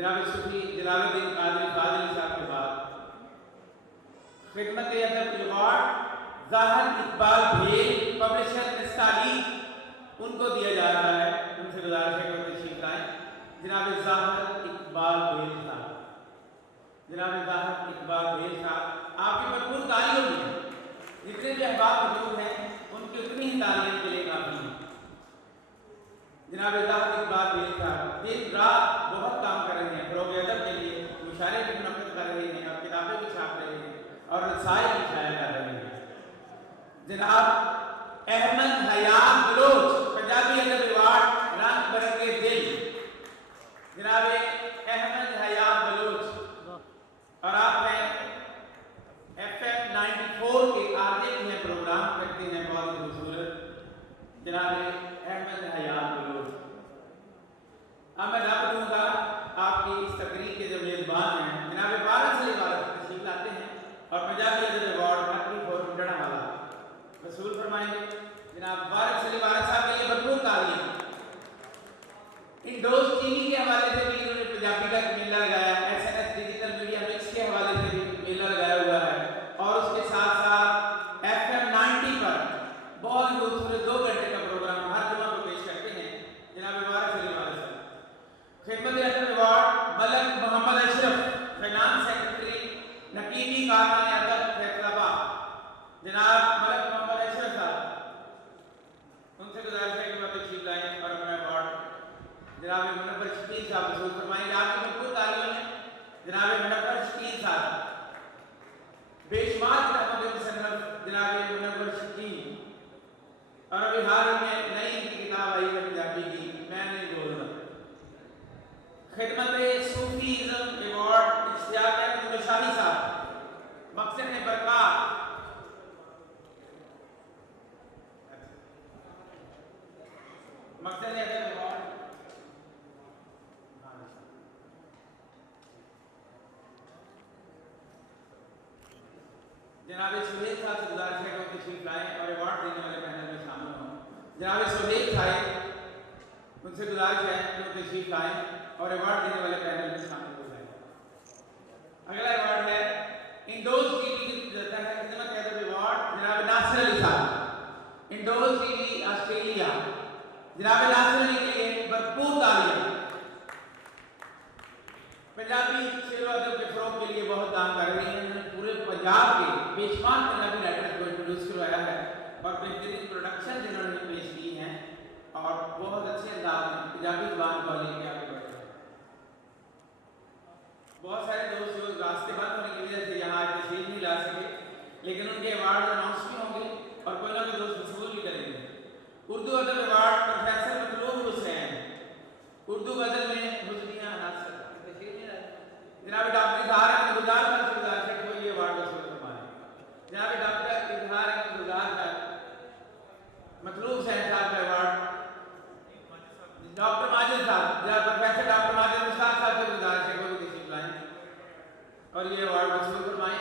جناب صوفی جلال الدین قادری فاضلی صاحب کے بعد خدمت ادب ایوارڈ ظاہر اقبال بھیل پبلشر نستعلیق ان کو دیا جا رہا ہے. ان سے گزارش ہے کہ تشریف لائیں. جناب ظاہر اقبال بھیل صاحب، جناب ظاہر اقبال بھیل صاحب، آپ کی بھرپور تعلیم ہوگی. جتنے بھی احباب موجود ہیں ان کی اتنی ہی تعلیم کے لیے کافی ہیں. جناب ظاہر اقبال بھیل صاحب دن رات بہت کام کر رہے ہیں فروغ ادب کے لیے. مشاعرے بھی منعقد کر رہے ہیں اور کتابیں بھی چھاپ رہے ہیں اور رسائل بھی شائع کر رہے ہیں. جناب احمد حیات بلوچ پنجابی ادب ایوارڈ رنگ برنگے دل. جناب احمد حیات بلوچ، اور آپ ہیں FM 94 کے آگے بھی ہیں، پروگرام کرتے ہیں بہت خوبصورت. جناب احمد حیات بلوچ، اب میں دعوت دوں گا آپ کی اس تقریب کے جو میزبان ہیں جناب وارث علی وارث تشریف لاتے ہیں اور پنجابی ادب ایوارڈ مکری فور ڈڑا والا وصول فرمائیں گے. جناب وارث علی وارث صاحب کے لیے بھرپور تعلیم. انڈوز ٹی وی کے حوالے سے بھی انہوں نے پنجابی کا میلہ لگایا، SNS ڈیجیٹل میڈیا مکس کے حوالے سے بھی میلہ لگایا ہوا ہے، اور اس کے ساتھ ساتھ FM 90 پر بہت خوبصورت 2 گھنٹے کا پروگرام ہر جمعہ کو پیش کرتے ہیں. جناب وارث علی وارث صاحب خدمت ادب ایوارڈ ملک محمد اشرف فائنانس سیکرٹری نقیبی کارخانہ ادب فیصل آباد. جناب ملک محمد اشرف صاحب، ان سے گزارش ہے کہ وہ تشریف لائیں اور اپنا ایوارڈ جناب منور شکیل صاحب وصول فرمائیں گے. آپ کی بھرپور تعلیم ہے. جناب منور شکیل صاحب بے شمار کتابوں کے مصنف جناب منور شکیل، اور ابھی حال ہی میں نئی ان کی کتاب آئی ہے پنجابی کی میں نہیں بول رہا. خدمت صوفیزم ایوارڈ اشتیاق احمد شاہی صاحب مقصد برکات. مقصد ایوارڈ جناب سہیل صاحب سے گزارش ہے کہ تشریف لائیں اور ایوارڈ دینے والے پینل میں شامل ہوں. جناب سہیل صاحب، ان سے گزارش ہے کہ وہ تشریف لائیں اور ایوارڈ دینے والے پینل میں شامل ہو جائیں. اگلا ایوارڈ ہے انڈوز ٹی وی کی دیتا ہے خدمت ادب ایوارڈ جناب ناصر علی صاحب، انڈوز ٹی وی آسٹریلیا. جناب ناصر علی کے لیے بھرپور تعلیم. پنجابی شعر و ادب کے فروغ کے لیے بہت کام کر رہی ہیں. انہوں نے پورے پنجاب کے بے شمار پنجابی رائٹر کو انٹروڈیوس کروایا ہے اور بہترین پروڈکشن جنہوں نے پیش کی ہیں اور بہت اچھے انداز میں پنجابی زبان کو لے کے آگے بڑھ رہے ہیں. بہت سارے دوست جو راستے بند ہونے کی وجہ سے یہاں تشریف نہیں لا سکے، لیکن ان کے ایوارڈ اناؤنس بھی ہوں گے اور کوئی نہ کوئی دوست وصول بھی کریں گے. اردو ادب ایوارڈ پروفیسر مطلوب حسین، اردو غزل میں حسنیہ ناصر. جناب ڈاکٹر اظہار احمد گلزار صاحب سے گزارش ہے کہ وہ یہ ایوارڈ وصول فرمائیں. جناب ڈاکٹر اظہار احمد گلزار صاحب مطلوب حسین صاحب کا ایوارڈ. ڈاکٹر ماجد صاحب، جناب پروفیسر ڈاکٹر ماجد مشتاق صاحب سے گزارش ہے کہ وہ تشریف لائیں اور یہ ایوارڈ وصول فرمائیں.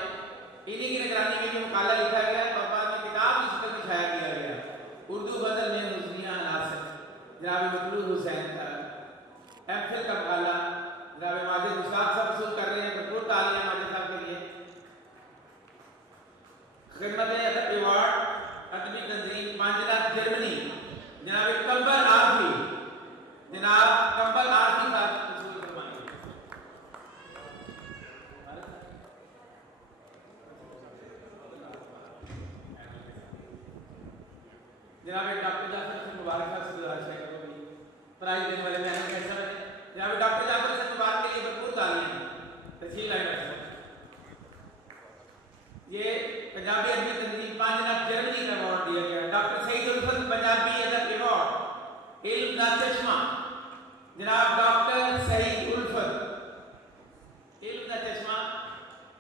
انہی کی نگرانی میں یہ مقالہ لکھا گیا اور بعد میں کتاب کی شکل میں شائع کیا گیا اردو غزل میں حسنیہ ناصر. جناب مطلوب حسین صاحب MPhil کا مقالہ جناب ماجد مشتاق صاحب وصول کر رہے ہیں. بھرپور تعلیم ماجد صاحب کے لیے. خدمت ادب ایوارڈ ادبی تنظیم مانجلات جرمنی جناب کمبر عارفی، جناب کمبر عارفی صاحب وصول فرمائیں گے. جناب ڈاکٹر جعفر حسین مبارک صاحب سے گزارش ہے کہ وہ بھی پرائز دینے والے مہمان کیسا بنے. جناب ڈاکٹر جعفر حسین مبارک کے لیے بھرپور تعلیم. تشریف لائیں ڈاکٹر صاحب. یہ پنجابی ادبی تنظیم پانچ جرمنی کا ایوارڈ دیا گیا. ڈاکٹر سعید الفت پنجابی ادب ایوارڈ علم کا چشمہ. جناب ڈاکٹر سعید الفت علم کا چشمہ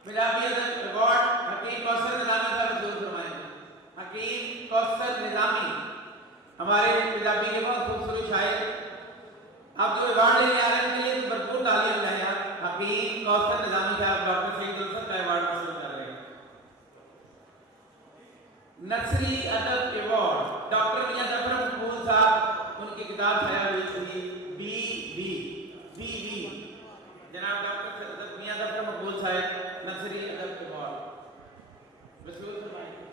پنجابی ادب ایوارڈ حکیم کوثر نظامی کا وصول فرمائیں. حکیم کوثر نظامی ہمارے پنجابی کے بہت خوبصورت شاعر. آپ جو ایوارڈ لینے آ رہے ہیں ان کے لیے بھرپور تعلیم لیں. حکیم کوثر نظامی صاحب ڈاکٹر سعید الفت کا ایوارڈ حاصل کر رہے ہیں. نثری ادب ایوارڈ ڈاکٹر میاں ظفر مقبول صاحب، ان کی کتاب شائع ہوئی تھی بی بی जनाब डॉक्टर मियां जफर मकबूल साहब नर्सरी अदब अवार्ड वसूल फरमाएंगे।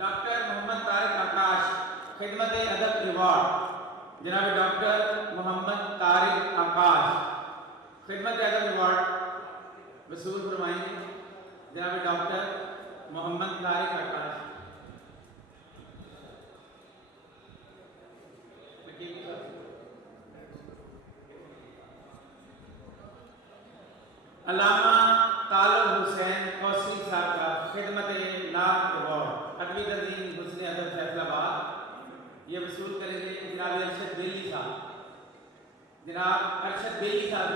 डॉक्टर मोहम्मद तारिक आकाश खिदमत अदब अवार्ड जनाब डॉक्टर मोहम्मद तारिक आकाश खिदमत अदब अवार्ड वसूल फरमाएंगे। जनाब डॉक्टर मोहम्मद तारिक आकाश। अल्लामा तालब हुसैन कौसरी साहब का खिदमत नात अवार्ड अदबी तंजीम हुस्न अदब फैसलाबाद ये वसूल करेंगे जनाब अरशद बेली साहब। जनाब अरशद बेली साहब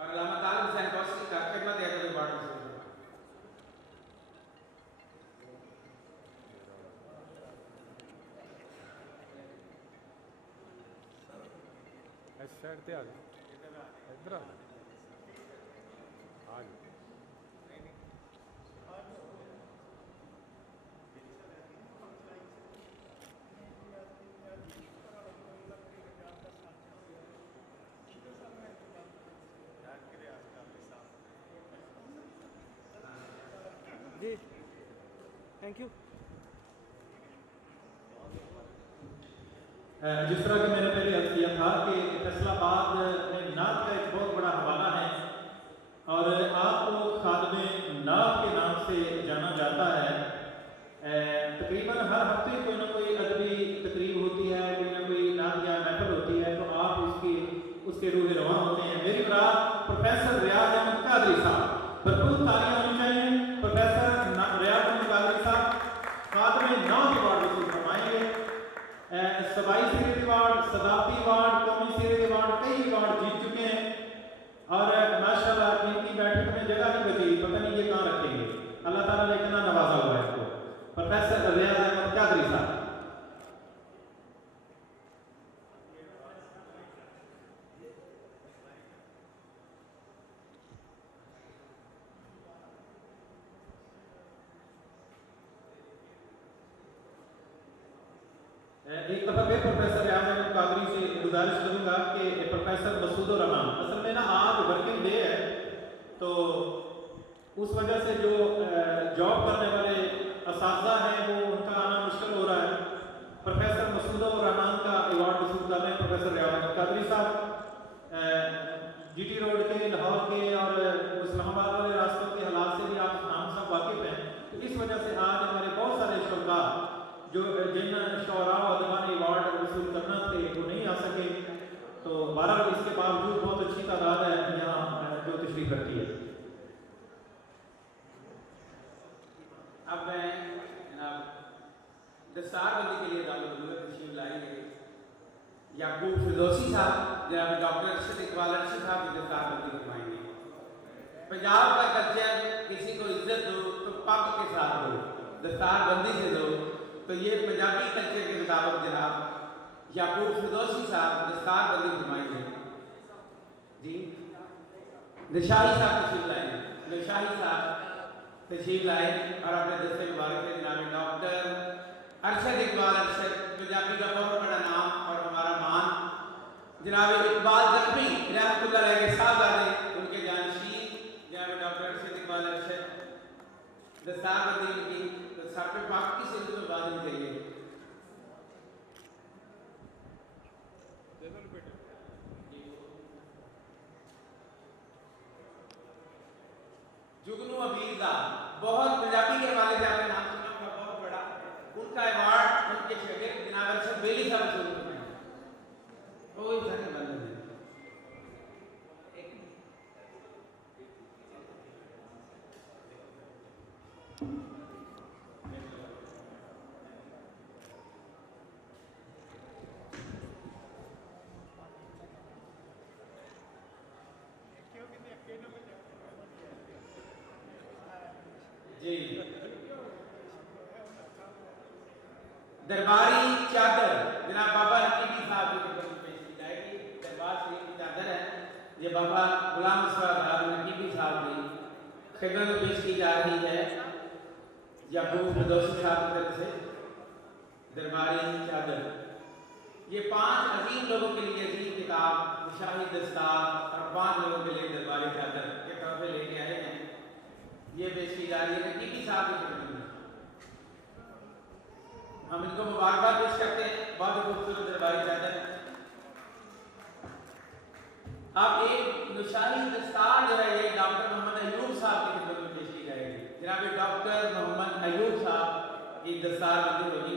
और अल्लामा तालब हुसैन कौसरी का खिदमत अदब अवार्ड वसूल साइड पे आ जाओ, इधर आ जाओ। जी थैंक यू। जिस तरह कि मैंने पहले अर्ज किया था कि फैसलाबाद में नात का एक बहुत बड़ा हवाला है और आपको खादमे नात के नाम से जाना जाता है। तकरीबन हर हफ्ते कोई ना कोई अदबी तकरीब होती है, कोई ना कोई नात या महफिल होती है, तो आप उसके रूह रवां होते हैं। मेरी मुराद प्रोफेसर रियाज अहमद कादरी साहब, भरपूर तालियां होनी चाहिए। प्रोफेसर रियाज अहमद कादरी साहब खादमे नात अवार्ड वसूल फरमाएंगे। सबाई सीरत अवार्ड, सदाकती अवार्ड, कौमी सीरत अवार्ड, कई अवार्ड जीत चुके हैं और माशाल्लाह इनकी बैठक में जगह नहीं बची, पता नहीं ये कहाँ रखेंगे। अल्लाह ताला ने इतना नवाजा हुआ है इसको। प्रोफेसर रियाज अहमद कादरी साहब। एक दफ़ा फिर प्रोफेसर रियाज अहमद कादरी से गुजारिश करूंगा कि प्रोफेसर मसूद रहमान, असल में ना आज वर्किंग डे है तो उस वजह से जो जॉब करने वाले असातिज़ा हैं वो उनका आना मुश्किल हो रहा है। प्रोफेसर मसूद रहमान का अवार्ड वसूल कर रहे हैं प्रोफेसर रियाज अहमद कादरी साहब। जीटी रोड के, लाहौर के और इस्लामाबाद वाले रास्तों के हालात से भी हम सब वाकिफ़ हैं, तो इस वजह से आज हमारे बहुत सारे शुरा जो जिन शौरा और अदबा ने अवार्ड वसूल करना थे वो नहीं आ सके, तो बहरहाल इसके बावजूद बहुत अच्छी तादाद है यहाँ जो तशरीफ रखती है। अब मैं जनाब दस्तारबंदी के लिए दारुल तशरीफ लाई है याकूब फिरदौसी साहब, जनाब डॉक्टर अरशद इकबाल अर्शी साहब की दस्तारबंदी करवाएंगे। पंजाब का कल्चर किसी को इज्जत दो तो पग के साथ दो, दस्तारबंदी से दो, तो ये पंजाबी कल्चर के मुताबिक जनाब याकूब फिरदौसी साहब दस्तारबंदी फरमाएंगे। जी निशाही साहब तशरीफ लाए, निशाही साहब तशरीफ लाए और अपने दस्ते मुबारक से जनाब डॉक्टर अरशद इकबाल अरशद, पंजाबी का बहुत बड़ा नाम और हमारा मान जनाब इकबाल जख्मी रहमतुल्लाह अलैह के साहबजादे, उनके जानशीन जनाब डॉक्टर अरशद इकबाल अरशद दस्तारबंदी उनकी तो सर पे पाक की सिंध में बांधनी चाहिए। जुगनू अबीदा बहुत पंजाबी के हवाले से आपने नाम सुना होगा, बहुत बड़ा उनका अवार्ड उनके शागिर्द जनाब अरशद बेली साहब वसूल करवाएंगे। कोई धन बंद नहीं। जी दरबारी चादर जनाब बाबा हकीमी साहब की तरफ पेश की जाएगी। दरबार शरीफ की चादर है, ये बाबा गुलाम खिदमत में पेश की जा रही है याकूब फिरदौसी साहब की तरफ से दरबारी चादर। ये 5 अजीम लोगों के लिए अजीम किताब निशाही दस्तार और 5 लोगों के लिए दरबारी चादर के तोहफे लेके आए हैं। ये पेश की जा रही है नकीबी साहब की खिदमत में। हम इनको मुबारकबाद पेश करते हैं, बहुत ही खूबसूरत दरबारी चादर। अब एक निशाही दस्तार जो है ये डॉक्टर मोहम्मद अयूब साहब की खिदमत में पेश की जाएगी। जनाब डॉक्टर मोहम्मद अयूब साहब की दस्तार बंदी होगी,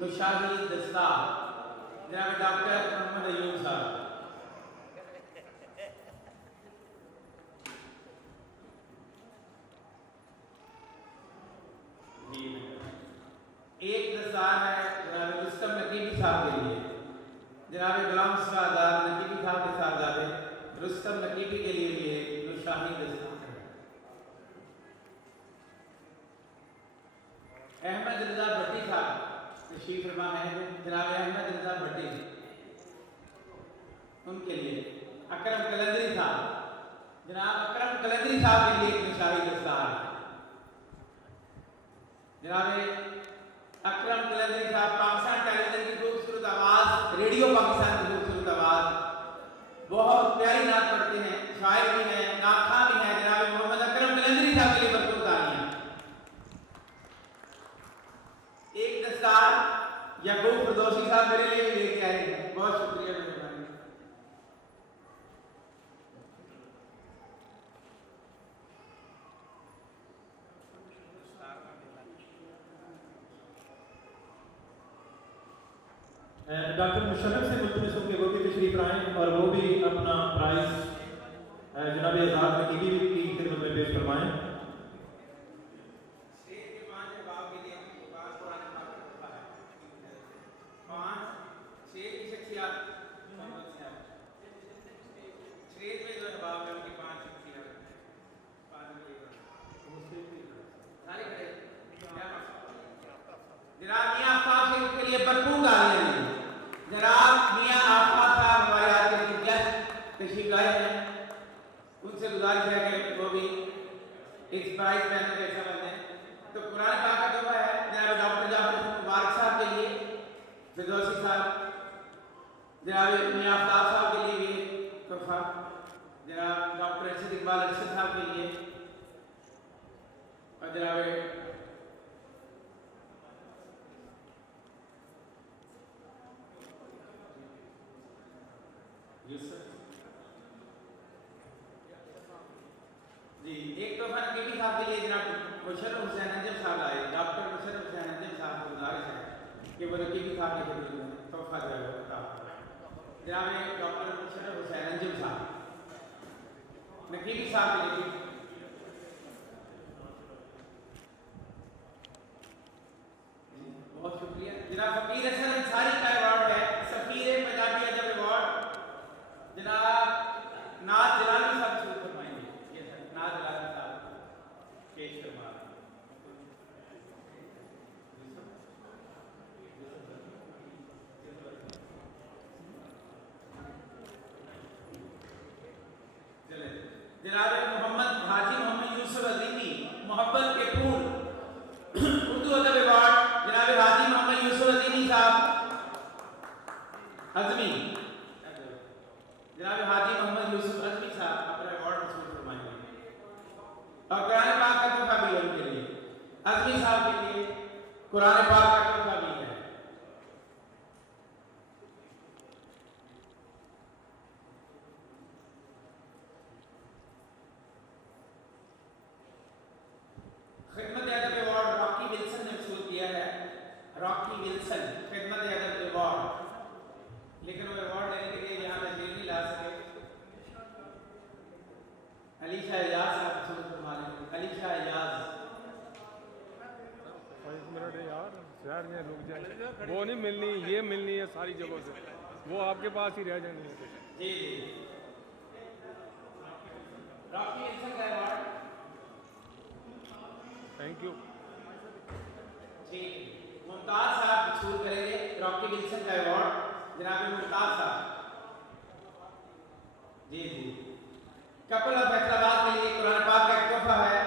निशाही दस्तार जनाब डॉक्टर मोहम्मद अयूब साहब। एक दस्तार है जनाब रुस्तम नकीबी साहब के लिए, जनाब गुलाम सादात नकीबी साहब के साहबजादे रुस्तम नकीबी के लिए भी एक निशाही दस्तार है। अहमद रजा भट्टी साहब तशरीफ फरमा है, जनाब अहमद रजा भट्टी उनके लिए। अकरम कलंदरी साहब, जनाब अकरम कलंदरी साहब के लिए एक निशाही दस्तार है। जनाब अकरम कलंदरी साहब पाकिस्तान टेलीविजन की खूबसूरत आवाज़, रेडियो पाकिस्तान की खूबसूरत आवाज़, बहुत प्यारी नात पढ़ते हैं, शायर भी हैं, नाखा भी हैं। जनाब मोहम्मद अकरम कलंदरी साहब के लिए भरपूर तालियां। एक दस्तार याकूब फिरदौसी साहब मेरे लिए भी लेके आए हैं, बहुत शुक्रिया मेहरबानी। डॉक्टर मुशर्रफ से मुल्तमस हूं कि वो भी तशरीफ लाएं और वो भी अपना प्राइज जनाब आज़ाद नकीबी की खिदमत में पेश फरमाएं। स्टेज के 5 अहबाब के लिए आपके पास कुरान पाक का तोहफा है। 5 6 की शख्सियत स्टेज में जो अहबाब है उनकी 5 शख्सियत सारे खड़े। जनाब मियां आफ्ताब साहब के लिए भरपूर तालियां हैं। जनाब मियां आफ्ताब साहब हमारे आज के चीफ गेस्ट तशरीफ लाए हैं, उनसे गुजारिश है कि वो भी इस प्राइज पैनल का हिस्सा बन जाएं। तो कुरान पाक का तोहफा है जनाब डॉक्टर जाफर मुबारक साहब के लिए, फिरदौसी साहब, जनाब मियां आफ्ताब साहब के लिए भी तोहफा, जनाब डॉक्टर अरशद इकबाल अरशद साहब के लिए, और जनाब जी एक तोहफा नकीबी साहब के लिए जनाब मुशर्रफ हुसैन अंजम साहब आए। डॉक्टर मुशर्रफ हुसैन अंजम साहब को गुजारिश है कि वो नकीबी साहब के खिदमत में तोहफा जो है वो बता। जनाब डॉक्टर मुशर्रफ हुसैन अंजम साहब नकीबी साहब के लिए बहुत शुक्रिया। जनाब फकीर हसन अंसारी का अवार्ड है सफीर पंजाबी अदब अवार्ड, जनाब नाज जलाली साहब शुरू फरमाएंगे। ये नाज जलाली साहब पेश फरमा। चले जनाब मोहम्मद हाजी मोहम्मद यूसुफ अजीमी मोहब्बत के फूल उर्दू अदब अवार्ड, जनाब हाजी मोहम्मद यूसुफ अजीमी साहब अजमी, जनाब हाजी मोहम्मद यूसुफ अजमी साहब अपना अवार्ड वसूल फरमाएंगे। और कुरान पाक का तोहफा भी है उनके लिए, अजमी साहब के लिए कुरान पाक का तोहफा भी है। खिदमत अदब अवार्ड रॉकी विल्सन ने वसूल किया है, रॉकी विल्सन खिदमत अदब अवार्ड, लेकिन वो अवार्ड लेने के लिए यहाँ तशरीफ नहीं ला सके। अलीशा एजाज साहब वसूल फरमा रहे हैं। अलीशा एजाज 5 मिनट है यार, शहर में रुक जाए, वो नहीं मिलनी, ये मिलनी है सारी जगहों से, वो आपके पास ही रह जानी है। जी जी रॉकी विल्सन का अवार्ड। Thank you. ठीक मुमताज साहब वसूल करेंगे रॉकी विल्सन का अवार्ड, जनाब मुमताज साहब। जी जी कपल ऑफ फैसलाबाद के लिए कुरान पाक का एक तोहफा है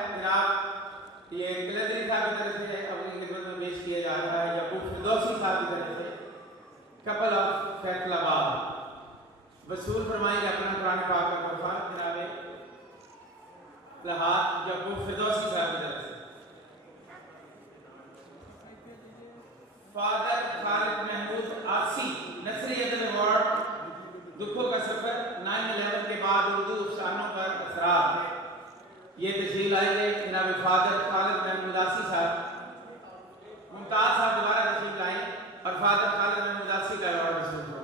फैसलाबाद वसूल फरमाएंगे अपना कुरान पाक का तोहफा जनाबे लहात जब्बू फिरदौसी साहब की तरफ से। फादर खालिद महमूद आसी नसरी अदब अवार्ड दुखों का सफर 9/11 के बाद उर्दू अफसानों पर असरार, ये तशरीह लाएंगे जनाब फादर खालिद महमूद आसी साहब। मुमताज साहब दोबारा तशरीफ लाएं और फादर खालिद महमूद आसी का अवार्ड वसूल करवाएं।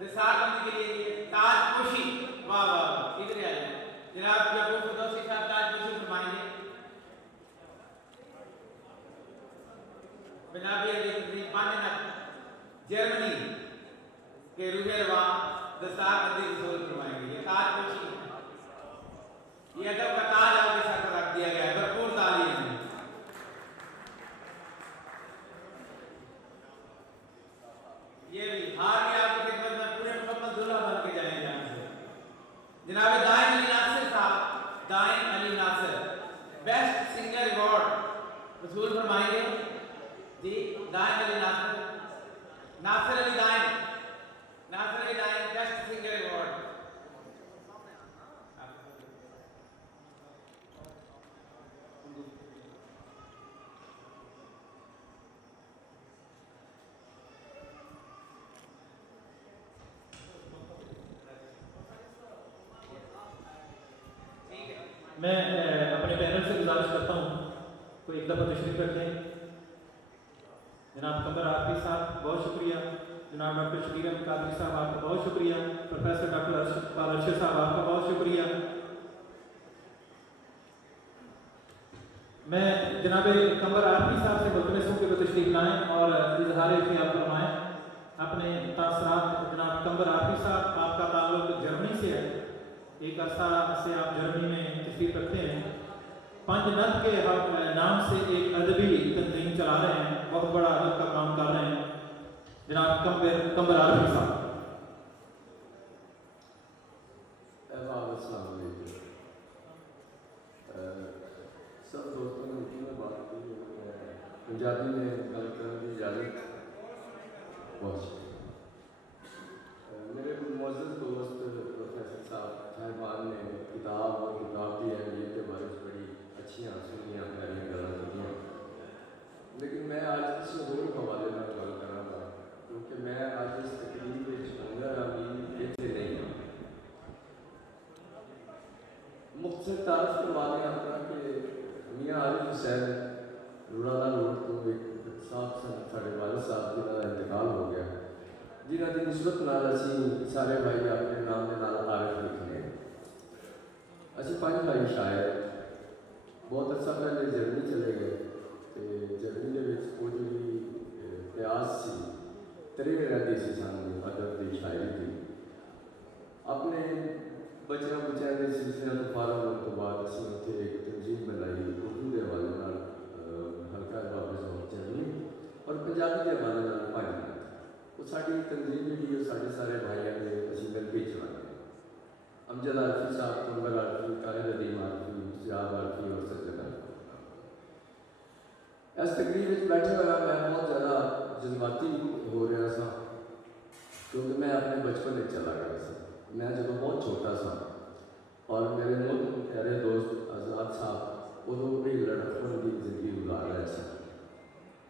दसारबंदी के लिए ताजपोशी, वाह वाह वाह, इधर आइए जनाब जब्बू फिरदौसी साहब ताजपोशी फरमाएंगे। जनाब जर्मनी के रूहे रवा दस्तारबंदी वसूल फरमाएंगे। ये ताजपोशी है, ये अदब का ताज आपके साथ रख दिया गया है, भरपूर तालियां हैं। ये भी हार के आपकी खिदमत में पूरे मुकम्मल दूल्हा बन के जाए जान से जनाब दाइन अली नासिर साहब, दाइन Ali Nasir best singer award वसूल फरमाएंगे जी। दाइन अली नासिर, नासिर अली दाइन, नासिर अली दाइन बेस्ट सिंगर अवार्ड। मैं अपने पैनल से गुजारिश करता हूँ कोई एक दफ़ा तशरीफ रखें। जनाब कमर आरती साहब बहुत शुक्रिया, जनाब डॉक्टर शबीर अहमद कादरी साहब आपका बहुत शुक्रिया, प्रोफेसर डॉक्टर अरशद साहब आपका बहुत शुक्रिया। मैं जनाब कमर आरती साहब से मुल्तमस हूँ कि वो तशरीफ लाएँ और इजहार ख्याल फरमाएँ अपने तासरात। जनाब कमर आरती साहब आपका ताल्लुक जर्मनी से है, एक अरसा से आप जर्मनी में तशरीफ रखते हैं। पंजनद के नाम से एक अदबी तंजीम चला रहे हैं, बहुत बड़ा अदब का काम कर रहे हैं जनाब कमर आरती साहब। सब दोस्तों ने उर्दू में बात की, पंजाबी में गल करने की इजाज़त बहुत शुक्रिया। मेरे मुअज़्ज़ज़ दोस्त प्रोफेसर साहब साहिबान ने किताब और किताब की अहमियत के बारे में बड़ी अच्छी सुनिया प्यारी गल्लां कीतियां, लेकिन मैं आज किसी होर हवाले नाल गल करांगा क्योंकि मैं आज इस तकरीर में अंदर अमीन इत्थे नहीं हाँ। मुख्तसर तारफ करवा दें अपना कि मियाँ आरिफ हुसैन रूड़ा रोड तो एक साहब साढ़े वालिद साहब जिन्हों का इंतकाल हो गया, जिन्हों की निस्बत नाल असी सारे भाई अपने नाम के नाल आरिफ लिखने। असी 5 भाई शायर बहुत अर्सा पहले जर्मनी चले गए, तो जर्मनी के वो जी प्यास सी तरीके रहती सी सानू अदब की शायरी की। अपने बच्चों बच्चों के सिलसिले तो फारग होने तो बाद असी उत्थे एक तंजीम बनाई उर्दू के हवाले नाल हल्का वापस हो जर्मनी और पंजाबी के हवाले नाल पंजनद। वो साड़ी तंजीम जी साढ़े सारे भाइयों ने असी मिल के चलाते हैं। अमजद आरफी साहब, कमर आरफी, कालिद अदीम आरफी, सियाब आरफी और सज्जद आरफी। इस तकरीर में बैठे हुए मैं बहुत ज़्यादा जज्बाती हो रहा था क्योंकि मैं अपने बचपन में चला गया था। मैं जब बहुत छोटा सा और मेरे बहुत प्यारे दोस्त आज़ाद साहब उदों भी लड़कपन की जिंदगी गुजार रहे थे।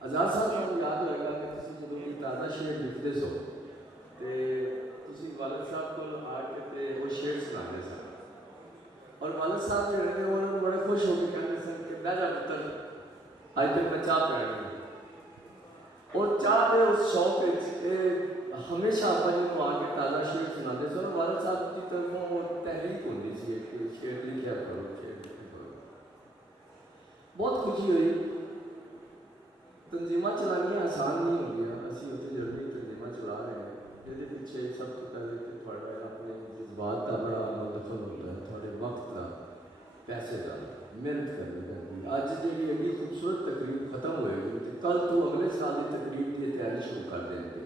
आज़ाद साहब को याद लगा कि जो ताज़ा शेर लिखते सो तो वालिद साहब को आके वो शेर सुनाते सन और वालिद साहब जो रहते उन्होंने बड़े खुश होकर कहते सन कि बेजा पुत्र आज तक मैं चाह पी और चाह के उस शौक हमेशा अपन आके ताज़ा शेर सुनाते सन। वालिद साहब की तरफों वो तहरीक होती सी कि शेर लिखा करो, शेर लिखा करो। बहुत खुशी हुई। तंजीमा चलानी आसान नहीं होंगी, असी उत्थे जल्दी तंजीमा चला रहे हैं। ये पिछे सब तो पहले तो थोड़ा अपने जज्बात का बड़ा दखल होता है, थोड़े वक्त का पैसे का محنت کرنی پڑتی اج جی ایڈی خوبصورت تقریب ختم ہوئے گی کل تو اگلے سال کی تقریب کی تیاری شروع کر دیں گے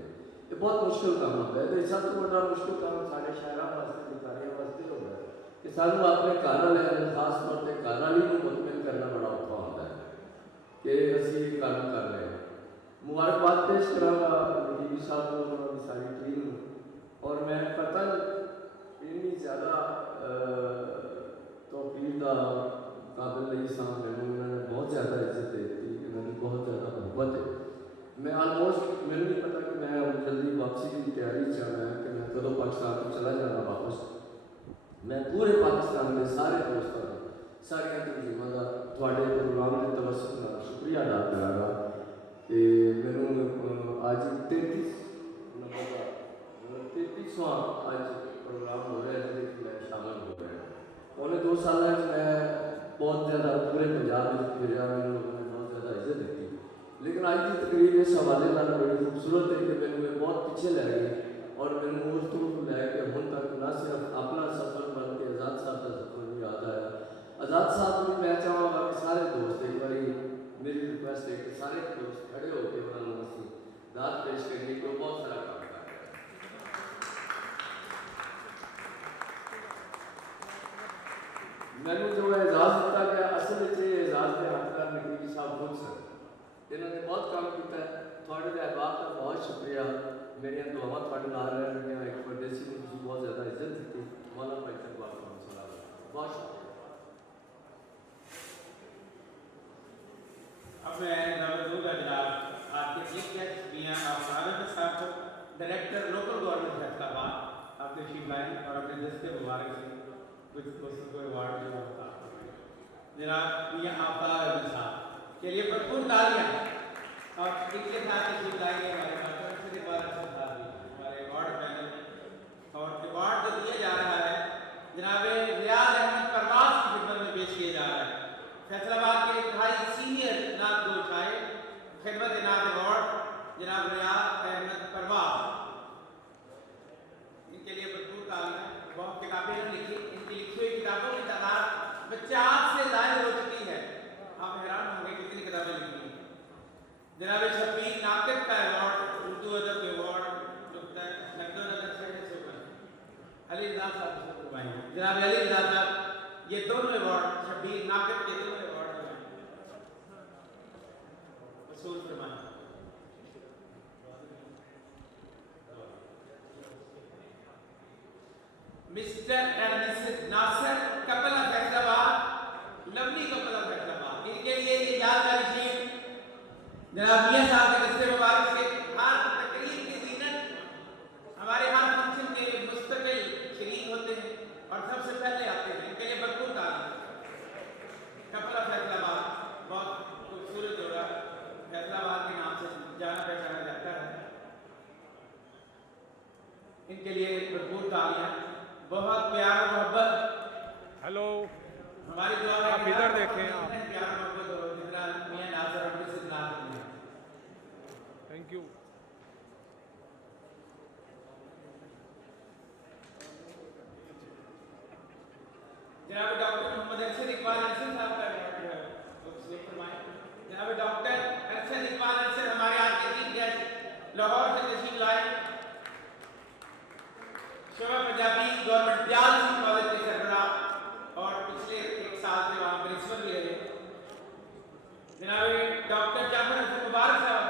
یہ بہت مشکل کام ہوتا ہے سب تو بڑا مشکل کام سارے شہروں واسطے بتاریاں واسطے ہوتا ہے کہ سانوں اپنے گھر والے خاص طور پہ گھر والی کو مطمئن کرنا بڑا اوکھا ہوتا ہے کہ اسی یہ کام کر رہے ہیں مبارکباد پیش کرا گا ڈی صاحب کو انہوں کی ساری ٹیم اور میں پتہ اتنی زیادہ توفیق کا قابل نہیں سا انہوں نے بہت زیادہ عزت دے دی انہوں نے بہت زیادہ محبت ہے میں آلموسٹ میرے نہیں پتا کہ میں جلدی واپسی کی تیاری چاہنا ہے کہ میں کدو پاکستان کو چلا جانا واپس میں پورے پاکستان کے سارے دوستوں کا سارے تنظیموں کا تھوڑے پروگرام کے توسط کا شکریہ ادا کرا گا کہ میرے آج 33 نمبر کا 33واں آج پروگرام ہو رہا ہے جس میں شامل ہو رہے ہیں پونے 2 سال میں بہت زیادہ پورے پنجاب میں پھرا میں لوگوں نے بہت زیادہ عزت دیتی لیکن آج کی تقریب اس حوالے نال بڑی خوبصورت ہے کہ میں بہت پیچھے لے گئی اور میں نے اس طرح کو لے کے ہن تک نہ صرف اپنا سفر بلکہ آزاد صاحب کا سفر بھی یاد آیا آزاد صاحب کو میں چاہوں گا کہ سارے دوست ایک باری میری ریکویسٹ ہے کہ سارے دوست کھڑے ہو کے انہوں نے اسی داد پیش کرنے کو بہت سارا کام کر رہے ہیں میں نے جو اعزاز دیتا کہ اصل اعزاز کے حقدار نقیب صاحب خود سن انہوں نے بہت کام کیا ہے تھوڑے احباب کا بہت شکریہ میری دعاواں تھوڑے نال رہن گیا ایک پردیسی کو تھی بہت زیادہ عزت دیتی مولانا بھائی تک بہت شکریہ اب میں دعوت دوں گا جناب آپ کے چیف گیسٹ بھی ہیں آپ عابد صاحب کو ڈائریکٹر لوکل گورنمنٹ فیصلہ آباد آپ تشریف لائیں اور اپنے دستے مبارک سے کچھ کو ایوارڈ جو ہوتا جناب میاں آفتاب علی صاحب کے لیے بھرپور تالیاں اور ان کے ساتھ تشریف لائیں گے ہمارے ماتحت صاحب ہمارے ایوارڈ پینل اور ایوارڈ جو دیا جا رہا ہے جناب ریاض احمد پرواز کی خدمت میں پیش کیا جا رہا ہے فیصل آباد کے انتہائی سینئر نعت گو شاعر خدمت نعت ایوارڈ جناب ریاض احمد پرواز ان کے لیے بھرپور تالیاں بہت کتابیں لکھی ان کی لکھی ہوئی کتابوں کی تعداد 50 سے زائد ہو چکی ہے آپ حیران ہوں گے کتنی کتابیں لکھی ہیں جناب شفیق ناطق کا ایوارڈ اردو ادب ایوارڈ نقد و نظر سے علی رضا صاحب سے قربانی جناب علی رضا صاحب یہ دونوں ایوارڈ شفیق ناطق کے دونوں ایوارڈ ہیں وصول فرمائیں Mr and Mrs Nasir couple of Faisalabad lovely Kapil of Faisal آباد ان کے لیے یہ یادگاری شیٹ جناب میاں صاحب کے دستے مبارک سے ہر تقریب کی زینت ہمارے ہر فنکشن کے مستقل شریک ہوتے ہیں اور سب سے پہلے آتے ہیں ان کے لیے بھرپور تعریف کپل آف فیصل آباد بہت خوبصورت جوڑا فیصل آباد کے نام سے جانا پہچانا جاتا ہے ان کے لیے بھرپور تالیاں بہت پیار و محبت हेलो ہماری دعا ہے آپ ادھر دیکھیں آپ پیار و محبت ہو جتنا میاں ناصر ہم سے ناز ہیں تھینک یو جناب ڈاکٹر محمد ارشد اقبال ارشد صاحب کا ایوارڈ ہے وہ تشریف فرمائیں جناب ڈاکٹر ارشد اقبال ارشد ہمارے آج کے چیف گیسٹ لاہور سے تشریف لائے شعبہ پنجابی گورنمنٹ بیال سنگھ کالج کے سربراہ اور پچھلے 1 سال سے وہاں پرنسپل بھی رہے جناب ڈاکٹر جعفر حسن مبارک صاحب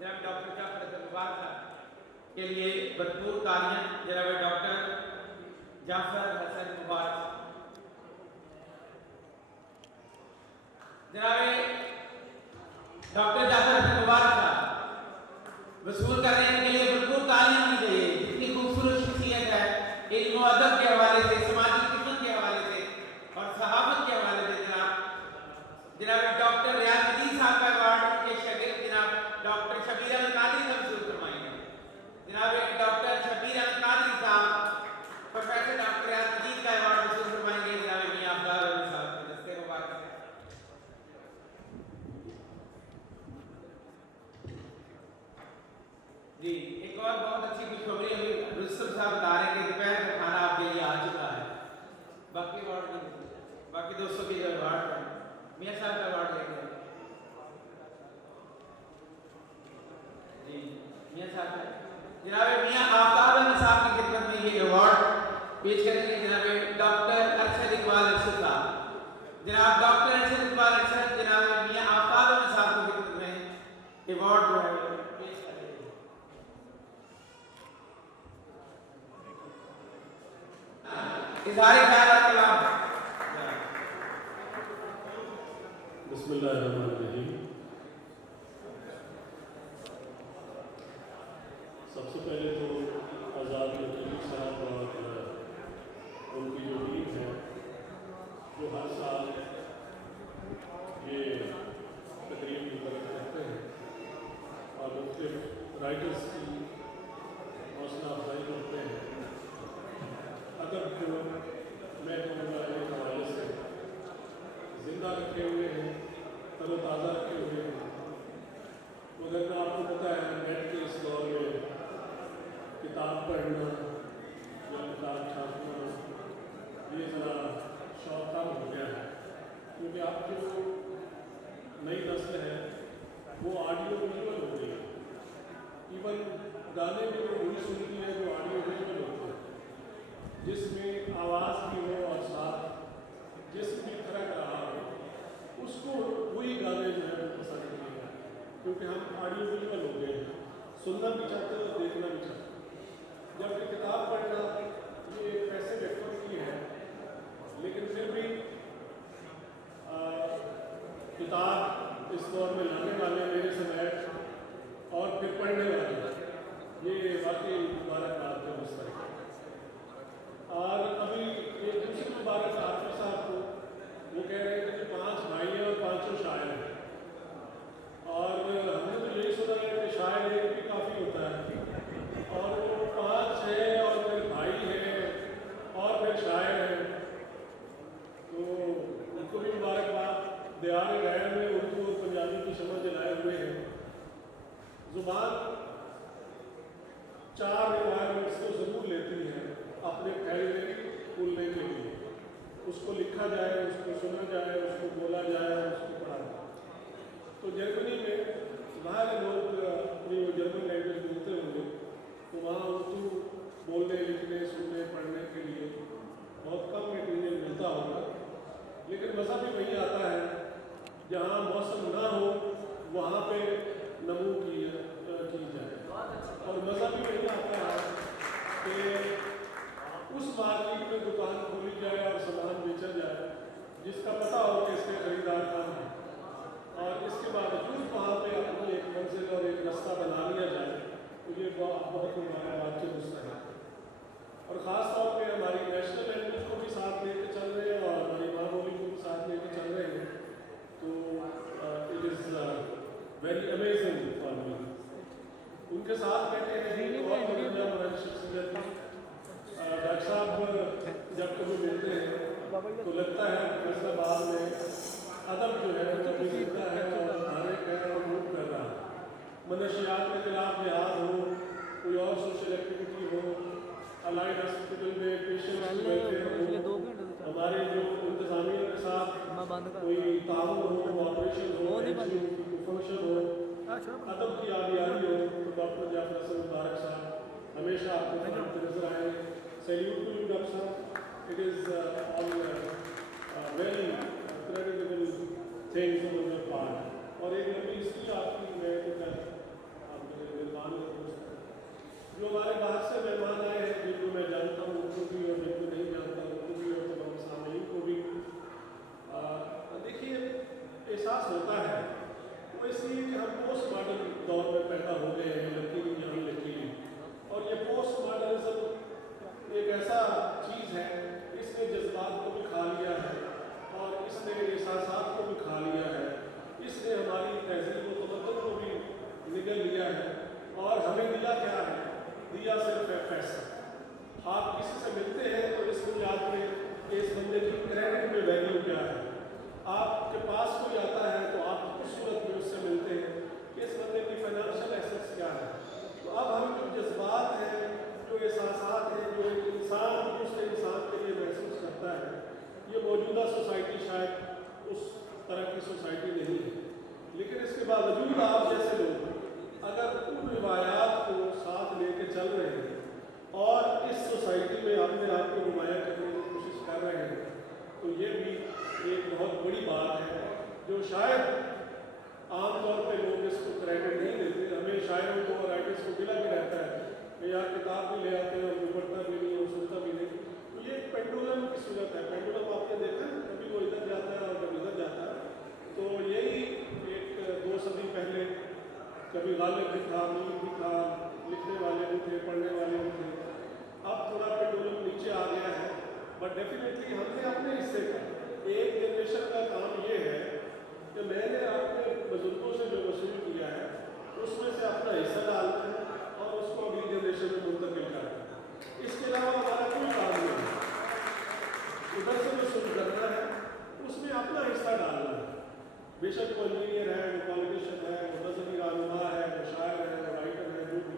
جناب ڈاکٹر جعفر حسن مبارک صاحب کے لیے بھرپور تالیاں جناب ڈاکٹر جعفر حسن مبارک جناب ڈاکٹر جعفر حسن مبارک صاحب وصول کرنے کے لیے بھرپور تالیاں دی گئی اتنی خوبصورت شخصیت ہے علم و ادب کے حوالے سے سماجی خدمت کے حوالے سے اور صحافت کے حوالے سے جناب ڈاکٹر ریاض الدین صاحب کا ایوارڈ کے شاگرد جناب ڈاکٹر شبیر احمد قادری صاحب وصول فرمائیں گے جناب ڈاکٹر شبیر احمد قادری صاحب پروفیسر ڈاکٹر ریاض الدین کا ایوارڈ وصول فرمائیں گے جناب میاں آفتاب علی صاحب کے دستے مبارک سے جی ایک اور بہت اچھی خوشخبری ابھی رستم صاحب بتا رہے ہیں کہ دوپہر کا کھانا آپ کے لیے آ چکا ہے باقی ایوارڈ نہیں باقی دوستوں मियाँ साहब का अवार्ड लेते हैं जी, मियाँ साहब का जनाब मियाँ आफ्ताब अहमद साहब की खिदमत में ये अवार्ड पेश करेंगे जनाब डॉक्टर अरशद इकबाल अरशद साहब। जनाब डॉक्टर अरशद इकबाल अरशद जनाब मियाँ आफ्ताब अहमद साहब की खिदमत में अवार्ड जो है पेश करेंगे। इज़हार ख्याल और कलाम। बिस्मिल्लाहिर्रहमानिर्रहीम। सबसे पहले तो आज़ाद लतीफ़ साहब और उनकी जो टीम है जो हर साल ये तकरीब मुकर्रर करते हैं और मुख्तलिफ राइटर्स की हौसला अफजाई करते हैं। अदब को मैं कहूँगा एक हवाले से ज़िंदा रखे हुए हैं, तरोताज़ा रखे हुए हैं। मगर मैं आपको पता है नेट के इस दौर में किताब पढ़ना या किताब छापना ये ज़रा शौक कम हो गया है, क्योंकि आपकी जो नई नस्ल है वो ऑडियो विजुअल हो गई है। इवन गाने भी वो वही सुनती है जो ऑडियो विजुअल होते हैं, जिसमें आवाज़ भी हो और साथ जिस भी तरह का रहा हो उसको वही गाने जो है वो पसंद नहीं है, क्योंकि हम ऑडियो विजुअल हो गए हैं, सुनना भी चाहते हैं और देखना भी चाहते हैं। जबकि किताब पढ़ना ये एक पैसे एक्टिविटी है, लेकिन फिर भी किताब इस दौर में लाने वाले मेरे समय और फिर पढ़ने वाले ये वाकई मुबारकबाद है उस तरह। और अभी एक दूसरी मुबारक आफिर साहब को वो कह रहे थे कि 5 भाई हैं और 5 शायर हैं, और हमने तो यही सुना है कि शायर एक भी काफ़ी होता है, और वो 5 है और फिर भाई है और फिर शायर है, तो उनको भी मुबारकबाद। दियार गैर में उर्दू और पंजाबी की समझ जलाए हुए हैं। ज़ुबान 4 रिक्वायरमेंट्स तो ज़रूर लेती है अपने फैलने बोलने के लिए, उसको लिखा जाए, उसको सुना जाए, उसको बोला जाए, उसको पढ़ा जाए। तो जर्मनी में बाहर लोग अपनी जर्मन लैंग्वेज बोलते होंगे, तो वहाँ उर्दू बोलने लिखने सुनने पढ़ने के लिए बहुत कम मटीरियल मिलता होगा, लेकिन मज़ा भी वही आता है जहाँ मौसम ना हो वहाँ पे नमू की जाए, और मज़ा भी वही आता है कि उस मार्केट में दुकान खोली जाए और सामान बेचा जाए जिसका पता हो कि इसके खरीदार कौन है, और इसके बावजूद वहाँ पे अपनी एक मंजिल और एक रास्ता बना लिया जाए, तो ये बहुत मुबारकबाद की दुरुस्त है। और ख़ास तौर पे हमारी नेशनल लैंग्वेज को भी साथ लेके चल रहे हैं और हमारी माँ बोली को भी साथ लेके चल रहे हैं, तो it is very amazing for me. उनके साथ बैठे हैं और हमारी शख्सियत डॉक्टर साहब जब कभी मिलते हैं तो लगता है फैसलाबाद में अदब जो है वो भी जीता है और धारिक है और मूव कर रहा है। मनशियात के खिलाफ जिहाद हो, कोई और सोशल एक्टिविटी हो, अलाइड हॉस्पिटल में पेशेंट्स वेलफेयर हो, हमारे जो इंतजामिया के साथ कोई ताउन हो, ऑपरेशन हो, कोई फंक्शन हो, अदब की आबियारी हो, तो डॉक्टर जाफर हसन मुबारक साहब हमेशा आपको फ्रंट पे नजर आएंगे। सैल्यूट टू यू डॉक्टर साहब। It is all very creditable things on your part, और एक लंबी हिस्ट्री आपकी मैं तो क्या आप मेरे मेहमान जो हमारे बाहर से मेहमान आए हैं, जिनको मैं जानता हूँ उनको भी और जिनको नहीं जानता उनको भी और तमाम सामईन को भी। देखिए एहसास होता है वो इसलिए कि हम पोस्ट मॉडर्न दौर में पैदा हो गए हैं, लकीली जान लकीली, और ये पोस्ट मॉडर्निज्म एक ऐसा चीज़ है इसने जज्बात को भी खा लिया है और इसने एहसासात को भी खा लिया है, इसने हमारी तहजीब व तमद्दुन को भी निगल लिया है, और हमें दिया क्या है? दिया सिर्फ है पैसा। आप किसी से मिलते हैं तो इस बुनियाद पे कि इस बंदे की क्रेडिट में वैल्यू क्या है। आपके पास कोई आता है तो सोसाइटी नहीं है, लेकिन इसके बावजूद आप जैसे लोग अगर उन रिवायात को साथ लेके चल रहे हैं और इस सोसाइटी में अपने आप को नुमाया करने की कोशिश कर रहे हैं, तो ये भी एक बहुत बड़ी बात है जो शायद आमतौर पे लोग इसको क्रेडिट नहीं देते। हमें शायरों को और राइटर्स को गिला भी रहता है कि यार किताब भी ले आते हैं और निपटता भी नहीं और सुनता भी नहीं। तो ये पेंडुलम की सूरत है। पेंडुलम आपने देखा है, कभी वो इधर जाता है और कभी इधर जाता है। तो यही एक 2 सदी पहले कभी गालिब भी था, मीर भी था, लिखने वाले भी थे, पढ़ने वाले भी थे। अब थोड़ा पेंडुलम नीचे आ गया है, बट डेफिनेटली हमने अपने हिस्से का एक जनरेशन का काम ये है कि मैंने अपने बुजुर्गों से जो वसूल किया है उसमें से अपना हिस्सा डालना है और उसको अगली जनरेशन में मुंतकिल करना है। इसके अलावा हमारा कोई काम नहीं है। उधर से वसूल करना है, उसमें अपना हिस्सा डालना है। बेशक वो इंजीनियर है, वो पॉलिटिशियन है, वो मजहबी रहनुमा है, वो शायर है, वो राइटर है, जो भी,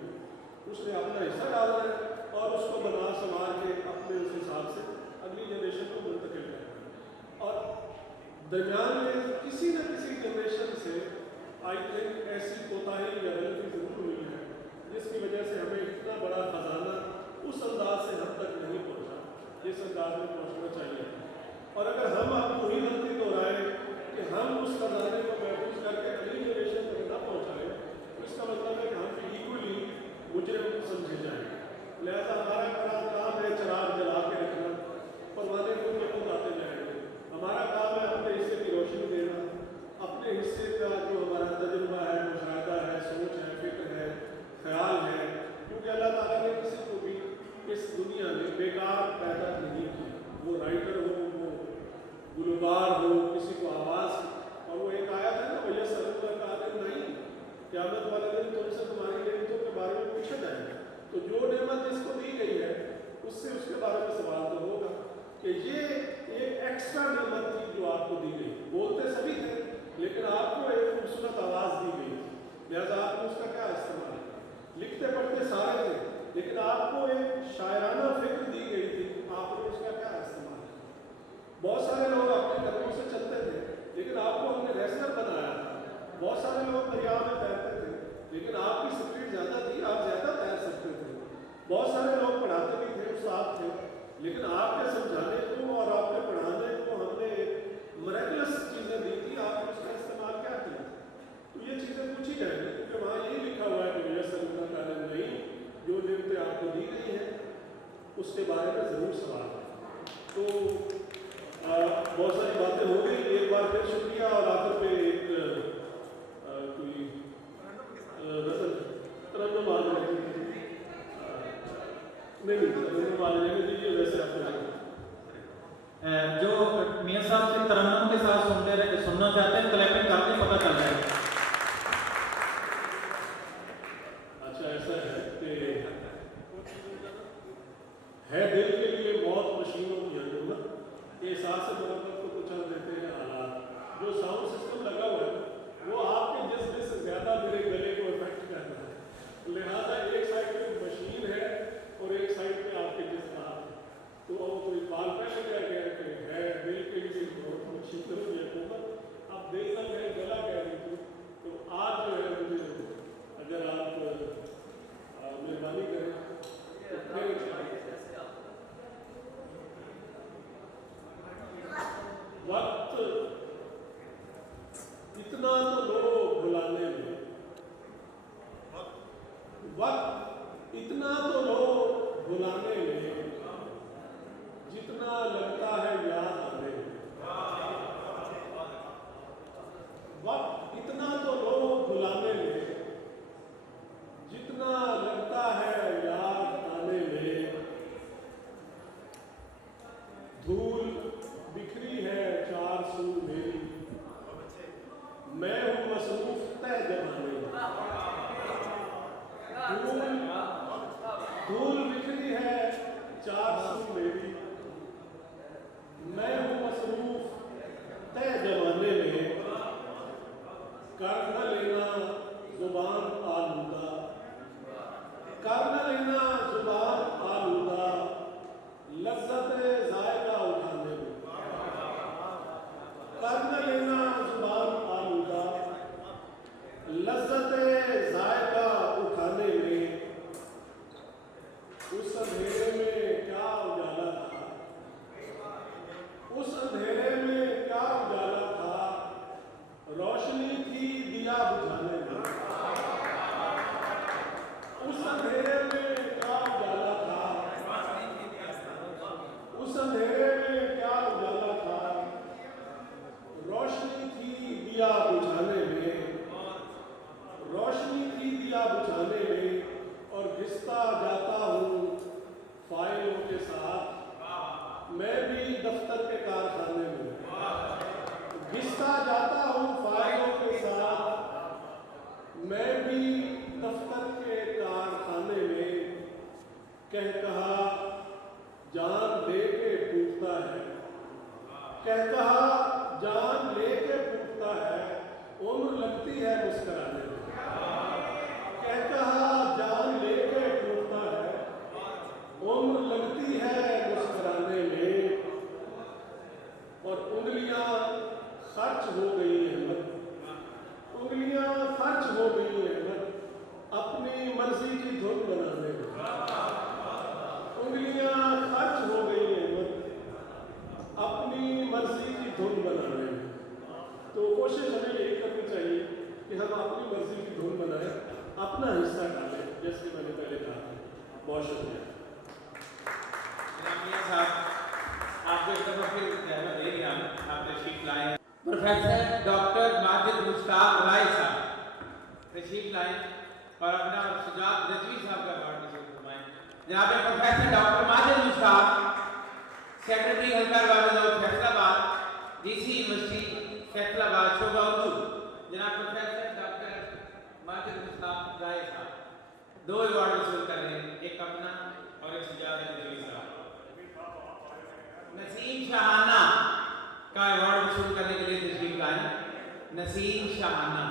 उसने अपना हिस्सा डालना है और उसको बना संवार के अपने उस हिसाब से अगली जनरेशन को मुंतकिल करना है। और दरमियान में किसी न किसी जनरेशन से आई थिंक ऐसी कोताही या गलती जरूर हुई है जिसकी वजह से हमें इतना बड़ा खजाना उस अंदाज से हम तक नहीं पहुंचा जिस अंदाज में पहुंचना चाहिए। और अगर हम अब वही गलती दोहराएं कि हम उस खजाने को महफूज करके अगली जनरेशन तक न पहुँचाएँ, तो इसका मतलब है कि हम इक्वली मुजरिम समझे जाएंगे। लिहाजा हमारा बड़ा काम है चिराग जला के रखना, परवाने खुद ब खुद आते जाएंगे। हमारा काम है अपने हिस्से की रोशनी देना, अपने हिस्से का जो हमारा तजुर्बा है, मुशाहिदा है, सोच है, फिक्र है, ख्याल है, क्योंकि अल्लाह ताला ने किसी को भी इस दुनिया में बेकार पैदा नहीं किया। वो राइटर हो, वो गुलकार हो, किसी को आवाज़, और वो एक आयत है ना, भैया सरूर का दिन नहीं, क़यामत वाले दिन तुमसे तुम्हारी नेमतों के बारे में पूछा जाएगा। तो जो नेमत जिसको दी गई है उससे उसके बारे में सवाल तो होगा कि ये एक एक्स्ट्रा नेमत थी जो आपको दी गई। बोलते सभी थे लेकिन आपको एक खूबसूरत आवाज़ दी गई, लिहाजा आपने उसका क्या इस्तेमाल किया। लिखते पढ़ते सारे थे लेकिन आपको एक शायराना फिक्र दी गई थी, आपने उसका क्या इस्तेमाल किया। बहुत सारे लोग अपने कदमों से चलते थे लेकिन आपको हमने रेसलर बनाया था। बहुत सारे लोग दरिया में तैरते थे लेकिन आपकी स्पीड ज़्यादा थी, आप ज़्यादा तैर सकते थे। बहुत सारे लोग पढ़ाते भी थे, उस्ताद थे, लेकिन आपके समझाने को और आपके पढ़ाने को हमने एक मिरेकलस चीज़ें दी थी, आपने उसका इस्तेमाल क्या किया। तो ये चीज़ें पूछी जाएंगी क्योंकि वहाँ ये लिखा हुआ है कि भैया सरूर का दिन नहीं, जो नेमतें आपको दी गई हैं उसके बारे में ज़रूर सवाल है। तो बहुत सारी बातें हो गई, एक बार फिर शुक्रिया। और आखिर पे एक कोई तरन्नुम आ जाएगी, नहीं तरन्नुम आ जाएगी, वैसे आपको जो मियां साहब से तरन्नुम के साथ सुनना चाहते हैं, क्लैपिंग करके पता चल जाएगा। अच्छा ऐसा है दिल के लिए बहुत मशीनों की जरूरत। एहसास मोहब्बत को कुचल देते हैं हालात। जो साउंड सिस्टम लगा हुआ है वो आपके जज्बे से ज़्यादा मेरे गले को इफेक्ट कर रहा है। लिहाजा एक साइड पे मशीन है और एक साइड पे आपके जज्बात है। तो कोई बाल पहले कह गया कि है दिल के लिए बहुत मशीनों की हुकूमत, अब दिल तक है गला कह रही थी। तो आज जो है मुझे अगर आप मेहरबानी करें तो फिर वक्त इतना तो लो भुलाने में, वक्त इतना तो लो भुलाने में जितना लगता है याद आने में। वक्त इतना तो लो भुलाने में जितना लगता है याद आने में। धूल बिखरी है 4 सू मेरी, मैं हूँ मसरूफ तय जमाने में। धूल बिखरी है 4 सू मेरी, मैं हूँ मसरूफ तय जमाने में। कर न लेना जुबान आलूदा, कर न लेना जुबान आलूदा, लज्जत जायका उठाने में। कर न लेना जुबान रोशनी थी दिया बुझाने में, उस अंधेरे में क्या उजाला था, उस अंधेरे में क्या उजाला था, रोशनी थी दिया बुझाने में, रोशनी थी दिया बुझाने में, और घिसता जाता हूँ फाइलों के साथ मैं भी दफ्तर के कारखाने में, घिसता जाता हूँ फाइलों के साथ मैं भी दफ्तर के कारखाने में, कह कहा जान लेके टूटता है, कह कहा जान लेके टूटता है, उम्र लगती है मुस्कुराने में, कह कहा जान लेके टूटता है, उम्र लगती है मुस्कुराने में, और उंगलियां खर्च हो गई हैं मत, उंगलियां खर्च हो गई हैं मत, अपनी मर्जी की धुन बनाने में, उंगलियां खर्च हो गई हैं मत, अपनी मर्जी की धुन बनाने में। तो कोशिश हमें यही करनी चाहिए कि हम अपनी मर्जी की धुन बनाएं, अपना हिस्सा डालें, जैसे मैंने पहले कहा था। बहुत शुक्रिया। मियां साहब आपको एक दफा फिर कहना दे दिया आप तशरीफ लाए। प्रोफेसर डॉक्टर माजिद मुश्ताक राय साहब तशरीफ लाए और अपना सुजात रजवी साहब का अवार्ड नसीब फरमाएं। जनाब professor doctor Majid Mushtaq secretary हल्का वालिद फैसलाबाद डीसी यूनिवर्सिटी फैसलाबाद शोभा उर्दू। जनाब प्रोफेसर डॉक्टर माजिद मुश्ताक राय साहब 2 अवार्ड वसूल कर रहे हैं, एक अपना और एक सुजात रजवी साहब। नसीम शाहाना का अवार्ड वसूल करने के लिए तशरीफ लाए। नसीम शाहाना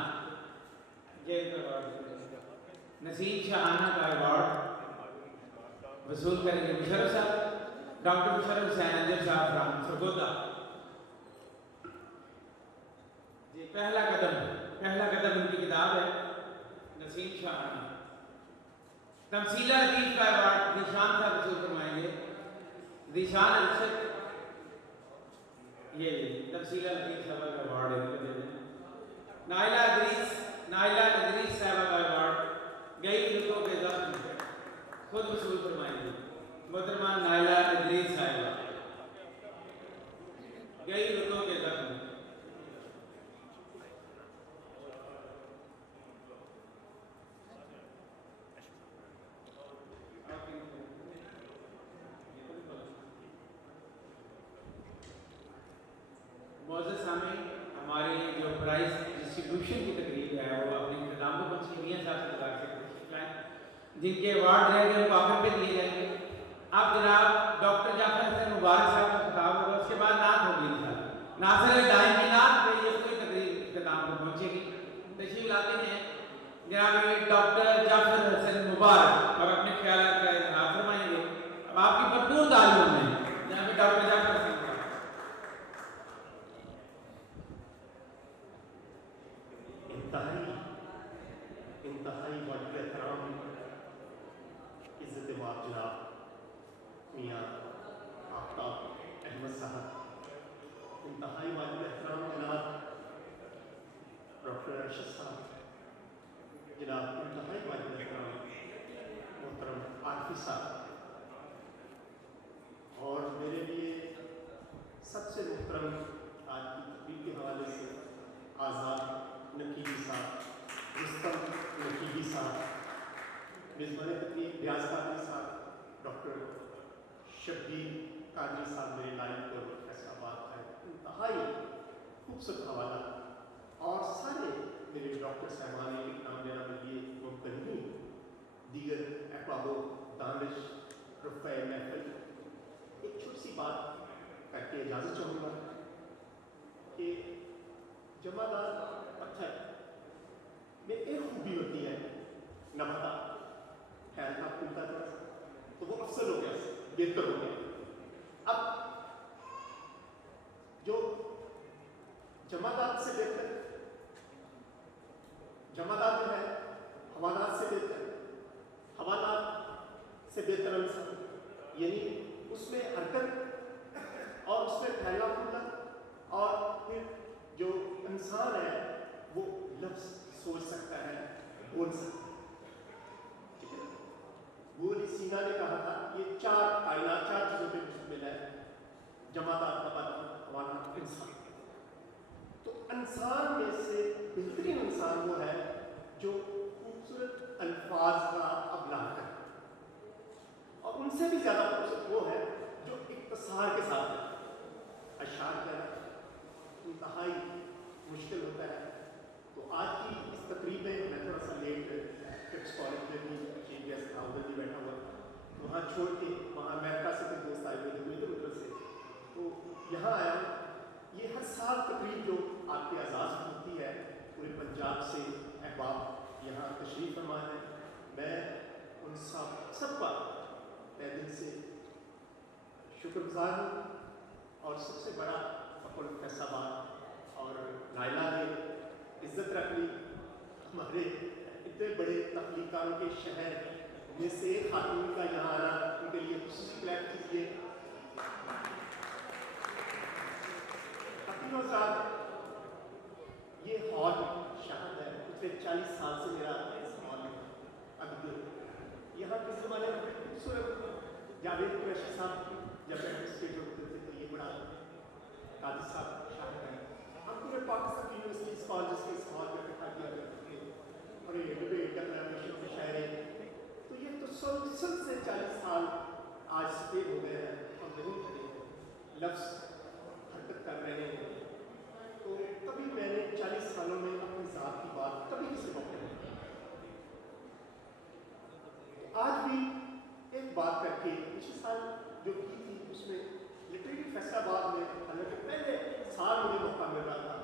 नसीम शाहाना का अवार्ड वसूल करेंगे मुशर्रफ साहब, डॉक्टर मुशर्रफ हुसैन अंजर साहब फ्राम सरगोदा। जी पहला कदम उनकी किताब है नसीम शाहाना। तमसीला लतीफ का अवार्ड निशान साहब वसूल करवाएंगे। निशान अरशद ये तमसीला लतीफ साहब का अवार्ड है। नाइला इदरीस साहब का अवार्ड गई रुतों के जख्म खुद वसूल फरमाएंगे। मोहतरमा नाइला इदरीस साहब गई रुतों के जख्म। मौजूद सामने हमारी जो प्राइज डिस्ट्रीब्यूशन की तकरीब है वो अपने इंतजाम को पहुँची मियाँ साहब से दरबार से तशरीफ लाएं। जिनके अवार्ड रह गए उनको आखिर पे दिए जाएंगे। अब जनाब डॉक्टर जाफर हसन मुबारक साहब का खिताब होगा, उसके बाद नात होगी इंशाअल्लाह। नासिर डाइन की नात पे ये पूरी तकरीब इंतजाम को पहुँचेगी। तशरीफ लाते हैं जनाब डॉक्टर जाफर हसन मुबारक और अपने ख्याल का इजहार फरमाएंगे। अब आपकी भरपूर तालीम है जनाब डॉक्टर जाफर हसन मुबारक। इंतहाई वाक़िअ एहतराम इज़्ज़त माब जनाब मियाँ आफ्ताब अहमद साहब, इंतहाई वाक़िअ एहतराम जनाब डॉक्टर अरशद साहब, जनाब इंतहाई वाक़िअ एहतराम मोहतरम आरफी साहब, और मेरे लिए सबसे मोहतरम आज की तकरीब के हवाले से आज़ाद नकीबी साहब, रुस्तम नकीबी साहब, मेज़बान तकरीब ब्याज कादरी साहब, डॉक्टर शब्बीर कादरी साहब मेरे लाइन पर फैसलाबाद है, इंतहाई खूबसूरत हवाला, और सारे मेरे डॉक्टर साहबान के नाम लेना मेरे लिए मुमकिन नहीं। दीगर अहबाबो दानिश रुफ़े महफिल, एक छोटी सी बात करके इजाज़त चाहूँगा कि जमादार पत्थर में एक खूबी होती है, नबाता फैलता फूलता था तो वो अफसर हो गया, बेहतर हो गया। अब जो जमादार से बेहतर, जमादार जो है हवालात से बेहतर, हवालात से बेहतर इंसान, यानी उसमें हरकत और उसमें फैला फूला, और फिर जो इंसान है बोल सकते, ठीक है। वो सीना ने कहा था ये चार कायनात, चार चीजों पे मुश्तमिल है, जमादार, तबादल, हवाला, इंसान। तो इंसान में से बेहतरीन इंसान वो है जो खूबसूरत अल्फाज का अबलाग है, और उनसे भी ज़्यादा खूबसूरत वो है जो इख्तिसार के साथ है। अशार कहना इंतहाई मुश्किल होता है। तो आज की इस तकरीब में मैं थोड़ा सा लेट फिक्स कॉलेज में भी चीफ गेस्ट था, उधर भी बैठा हुआ, वहाँ छोड़ के वहाँ अमेरिका से कुछ दोस्त आए हुए थे उधर से, तो यहाँ आया। ये हर साल तकरीब जो आपके एजाज़ होती है पूरे पंजाब से अहबाब यहाँ तशरीफ़ फरमा है, मैं उन सबका तहे दिल से शुक्रगुजार हूँ। और सबसे बड़ा फखर फैसलाबाद और नायला ने इज़्ज़त रख ली, हमारे इतने बड़े तख्लीकान के शहर में से एक खातून का यहाँ आना, उनके लिए खुशी क्लैप कीजिए। ये हॉल शहर है, पिछले 40 साल से मेरा इस हॉल में अभी यहाँ किस ज़माने में खूबसूरत जावेद कुरैशी साहब जब एडमिनिस्ट्रेटर होते थे, तो ये बड़ा काजी साहब शहर है। हम पूरे पाकिस्तान की यूनिवर्सिटीज़ कॉलेज के इस हॉल में इकट्ठा किया करते थे, और ये डिबेट डेक्लेरेशन के शायरी, तो ये तो सौ से 40 साल आज से हो गए हैं और नहीं खड़े लफ्ज़ हरकत कर रहे हैं। तो कभी मैंने 40 सालों में अपनी ज़ात की बात कभी किसी मौके नहीं की। तो आज भी एक बात करके पिछले साल जो की थी उसमें लिटरेरी फैसलाबाद में, हालांकि पहले साल मुझे मौका मिल रहा था,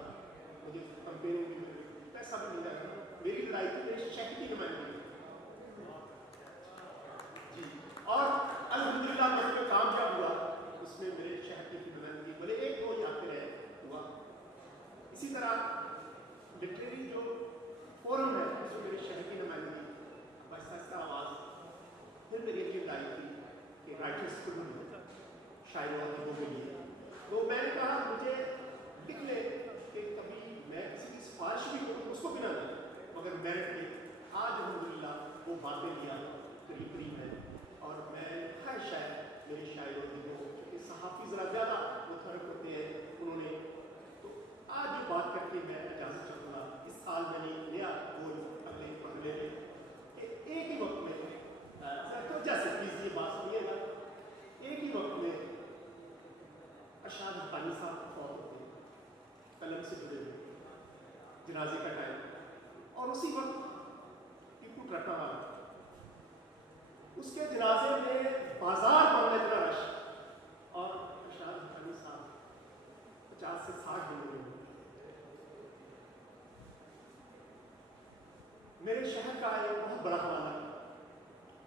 मुझे कंपेनिंग में पैसा भी मिल रहा था, मेरी लड़ाई थी मेरे शहर की नुमाइंदगी जी, और अल्हम्दुलिल्लाह मेरे को काम जब हुआ उसमें मेरे शहर की नुमाइंदगी बोले एक दो जाते रहे हुआ। इसी तरह लिटरेरी जो फोरम है उसमें मेरे शहर की नुमाइंदगी बस ऐसा आवाज़ फिर मेरी ये लड़ाई थी कि राइटर्स को भी शायरों अदीबों के लिए। तो मैंने कहा मुझे निकले कि कभी मैं किसी की सिफारिश भी करूँ उसको भी ना दें, मगर मेरिट में आज अल्हम्दुलिल्लाह वो बातें लिया करीब करीब है। और मैं हर शायर मेरे शायरों अदीबों क्योंकि सहाफ़ी ज़रा ज़्यादा मुतहरक होते हैं, उन्होंने तो आज जो बात करके मैं इजाज़त चाहूँगा। इस साल मैंने नया गोल अपने मरहले में एक ही वक्त में तो जैसे प्लीज़ ये बात सुनिएगा, एक ही वक्त में अशाद हक़ानी साहब फौत होते कलम से जुड़े हुए जनाजे का टाइम, और उसी वक्त टीपू ट्रका वाला उसके जनाजे में बाजार मामले का रश, और अशाद हक़ानी साहब 50 से 60 दिन में मेरे शहर का एक बहुत बड़ा हवाला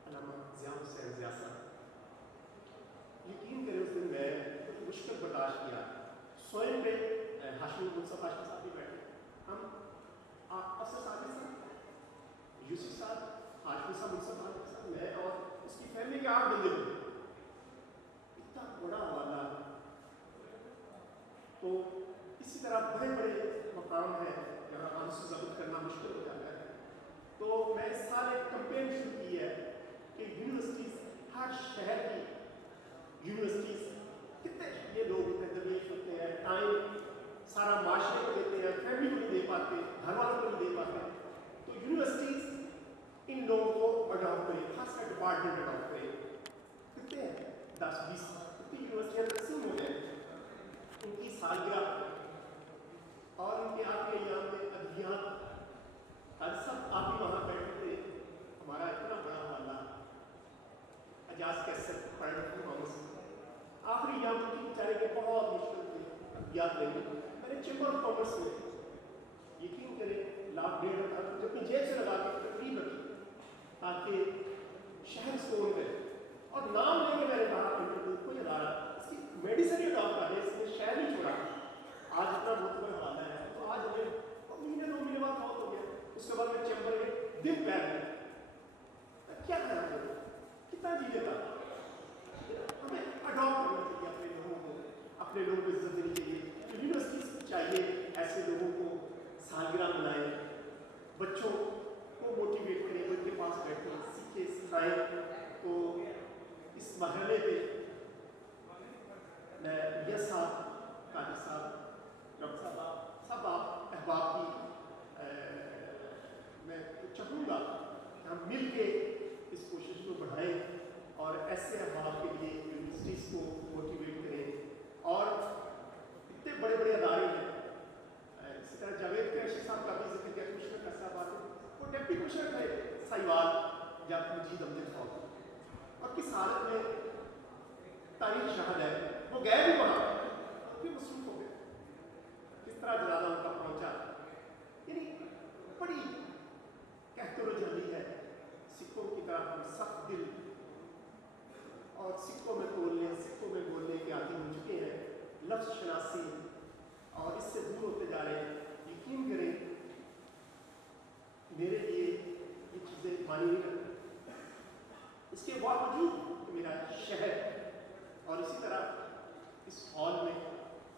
अल्लामा ज़िया हुसैन ज़िया साहब। यकीन करें उस दिन मैं मुश्किल बर्दाश्त किया, स्वयं पे हाशिम मुंसफ हाशिम साहब भी बैठे, हम अफसर साहब के साथ यूसुफ साहब, हाशिम साहब, मुंसफ साहब, मैं और उसकी फैमिली के 8 बंदे थे। इतना बड़ा हवाला, तो इसी तरह बड़े बड़े मकाम हैं जहाँ आंसू ज़ब्त करना मुश्किल हो जाता है। तो मैं इस साल एक कैंपेन शुरू की है कि यूनिवर्सिटीज़, हर शहर की यूनिवर्सिटीज़, कितने ये लोग होते हैं, दरवेश होते हैं, टाइम सारा माशरे को देते हैं, फैमिली को नहीं दे पाते, घर वालों को नहीं दे पाते, तो यूनिवर्सिटीज़ इन लोगों को अडॉप्ट करें, खासकर डिपार्टमेंट अडॉप्ट करें। कितने हैं 10-20 कितनी यूनिवर्सिटियाँ तकसीम हो गए, उनकी सालगिरह और उनके आपके अय्याम में अध्ययन आज सब आप ही वहाँ बैठे थे। हमारा इतना बड़ा हवाला एजाज कैसे पढ़ आखिरी याद की बेचारे के बहुत मुश्किल थे, याद नहीं। मैंने चैम्बर ऑफ कॉमर्स में यकीन करें लाभ 1.5 लाख जो अपनी जेब से लगा के तकरीब रखी ताकि शहर स्टोर में, और नाम लेके मैंने कहा कोई अदारा इसकी मेडिसिन ही अडॉप्ट कर इसने शहर ही छोड़ा। आज इतना बहुत बड़ा हवाला है, तो आज हमें महीने 2 महीने बाद बहुत हो गया। उसके बाद मैं चैम्बर में दिन पैर में क्या करना चाहिए, कितना जीएगा, हमें अडॉप्ट करना चाहिए अपने लोगों को, अपने लोगों को इज्जत देनी चाहिए। यूनिवर्सिटीज़ चाहिए ऐसे लोगों को सालगिरह मनाएं, बच्चों को मोटिवेट करें, वो इनके पास बैठे सीखे सिखाएं। तो इस मरहले पे मैं यह साहब, काजी साहब, डॉक्टर साहब, सब आप अहबाब की मैं चाहूँगा कि हम मिल के इस कोशिश को बढ़ाएं और ऐसे अहबाब के लिए यूनिवर्सिटीज़ को मोटिवेट करें। और इतने बड़े बड़े अदारे हैं, इसी तरह जावेद कैशी साहब का भी जिक्र किया, कमिश्नर का साहब आते, वो डिप्टी कमिश्नर थे साहिवाल या मजीद अमजद खान, और किस हालत में तारीख शहाद है, वो गए भी वहाँ फिर मसरूफ हो गए, किस तरह जनाजा उनका पहुँचा। यानी बड़ी कहतो रजानी है सिखों की तरह हम सख्त दिल और सिक्कों में बोलने के आदि हो चुके हैं, लफ्ज़ शनासी और इससे दूर होते जा रहे हैं। यकीन करें मेरे लिए ये चीज़ें मानी नहीं रखती। इसके बावजूद मेरा शहर और इसी तरह इस हॉल में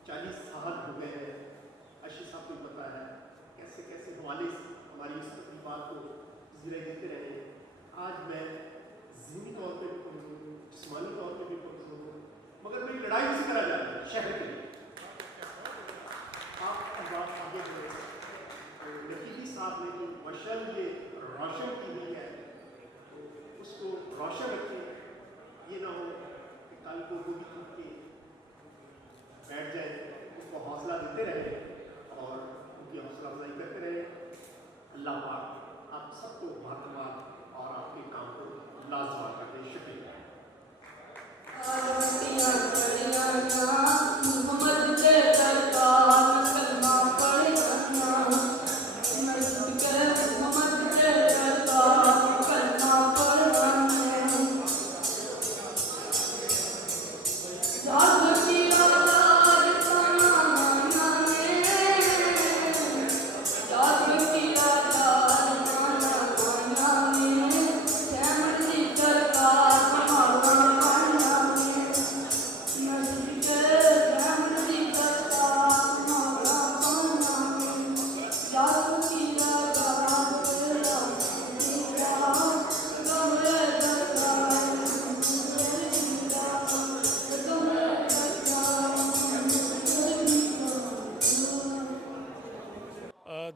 40 साल हो गए हैं। अशी साहब को पता है कैसे कैसे हवाले से हमारी इस तकरीबात को ज़िले देते रहे। आज मैं ज़हनी तौर पर भी कमज़ोर हूँ, जिस्मानी तौर पर भी कमज़ोर हूँ, मगर मेरी लड़ाई इसी तरह जा रही है शहर के लिए। आप बात आगे बढ़े, तो नकीबी साहब ने जो मशल ये रोशन की हुई है, तो उसको रोशन रखें। ये ना हो कि कल को वो भी टूट के बैठ जाए, उसको हौसला देते रहे और उनकी हौसला अफजाई करते रहे। अल्लाह पाक आप सबको बातमाद और आपके काम को लाजवाब करते। शुक्रिया।